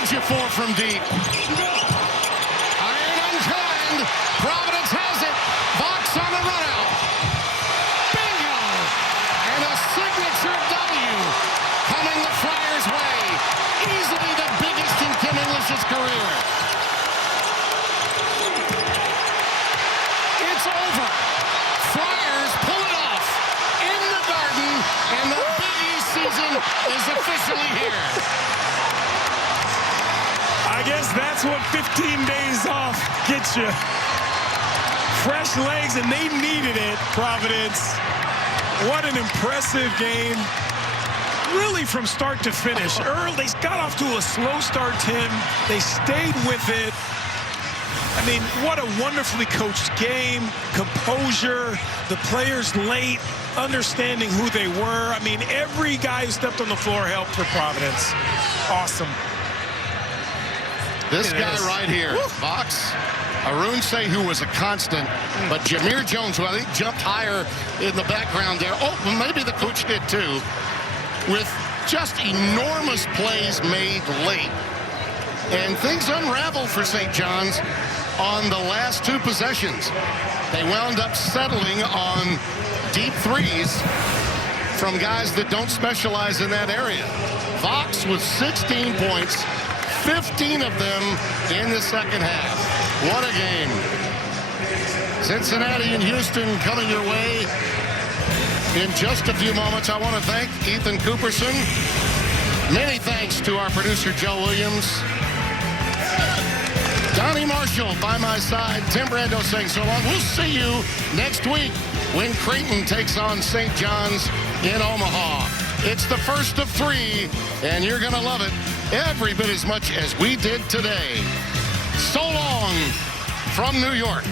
Ejiofor from deep. Iron unkind. Providence has it. Vox on the run out. Bingo! And a signature W coming the Friars' way. Easily the biggest in Kim English's career. It's over. Friars pull it off in the Garden, and the Big East season is officially here. I guess that's what 15 days off gets you. Fresh legs, and they needed it, Providence. What an impressive game. Really from start to finish. Early, they got off to a slow start, Tim. They stayed with it. I mean, what a wonderfully coached game. Composure, the players late, understanding who they were. I mean, every guy who stepped on the floor helped for Providence. Awesome. This guy right here, Vox, Arunse, who was a constant, but Jameer Jones, who I think jumped higher in the background there. Oh, maybe the coach did too, with just enormous plays made late. And things unraveled for St. John's on the last 2 possessions. They wound up settling on deep threes from guys that don't specialize in that area. Vox with 16 points, 15 of them in the second half. What a game. Cincinnati and Houston coming your way in just a few moments. I want to thank Ethan Cooperson. Many thanks to our producer, Joe Williams. Donnie Marshall by my side. Tim Brando saying so long. We'll see you next week when Creighton takes on St. John's in Omaha. It's the first of 3, and you're going to love it every bit as much as we did today. So long from New York.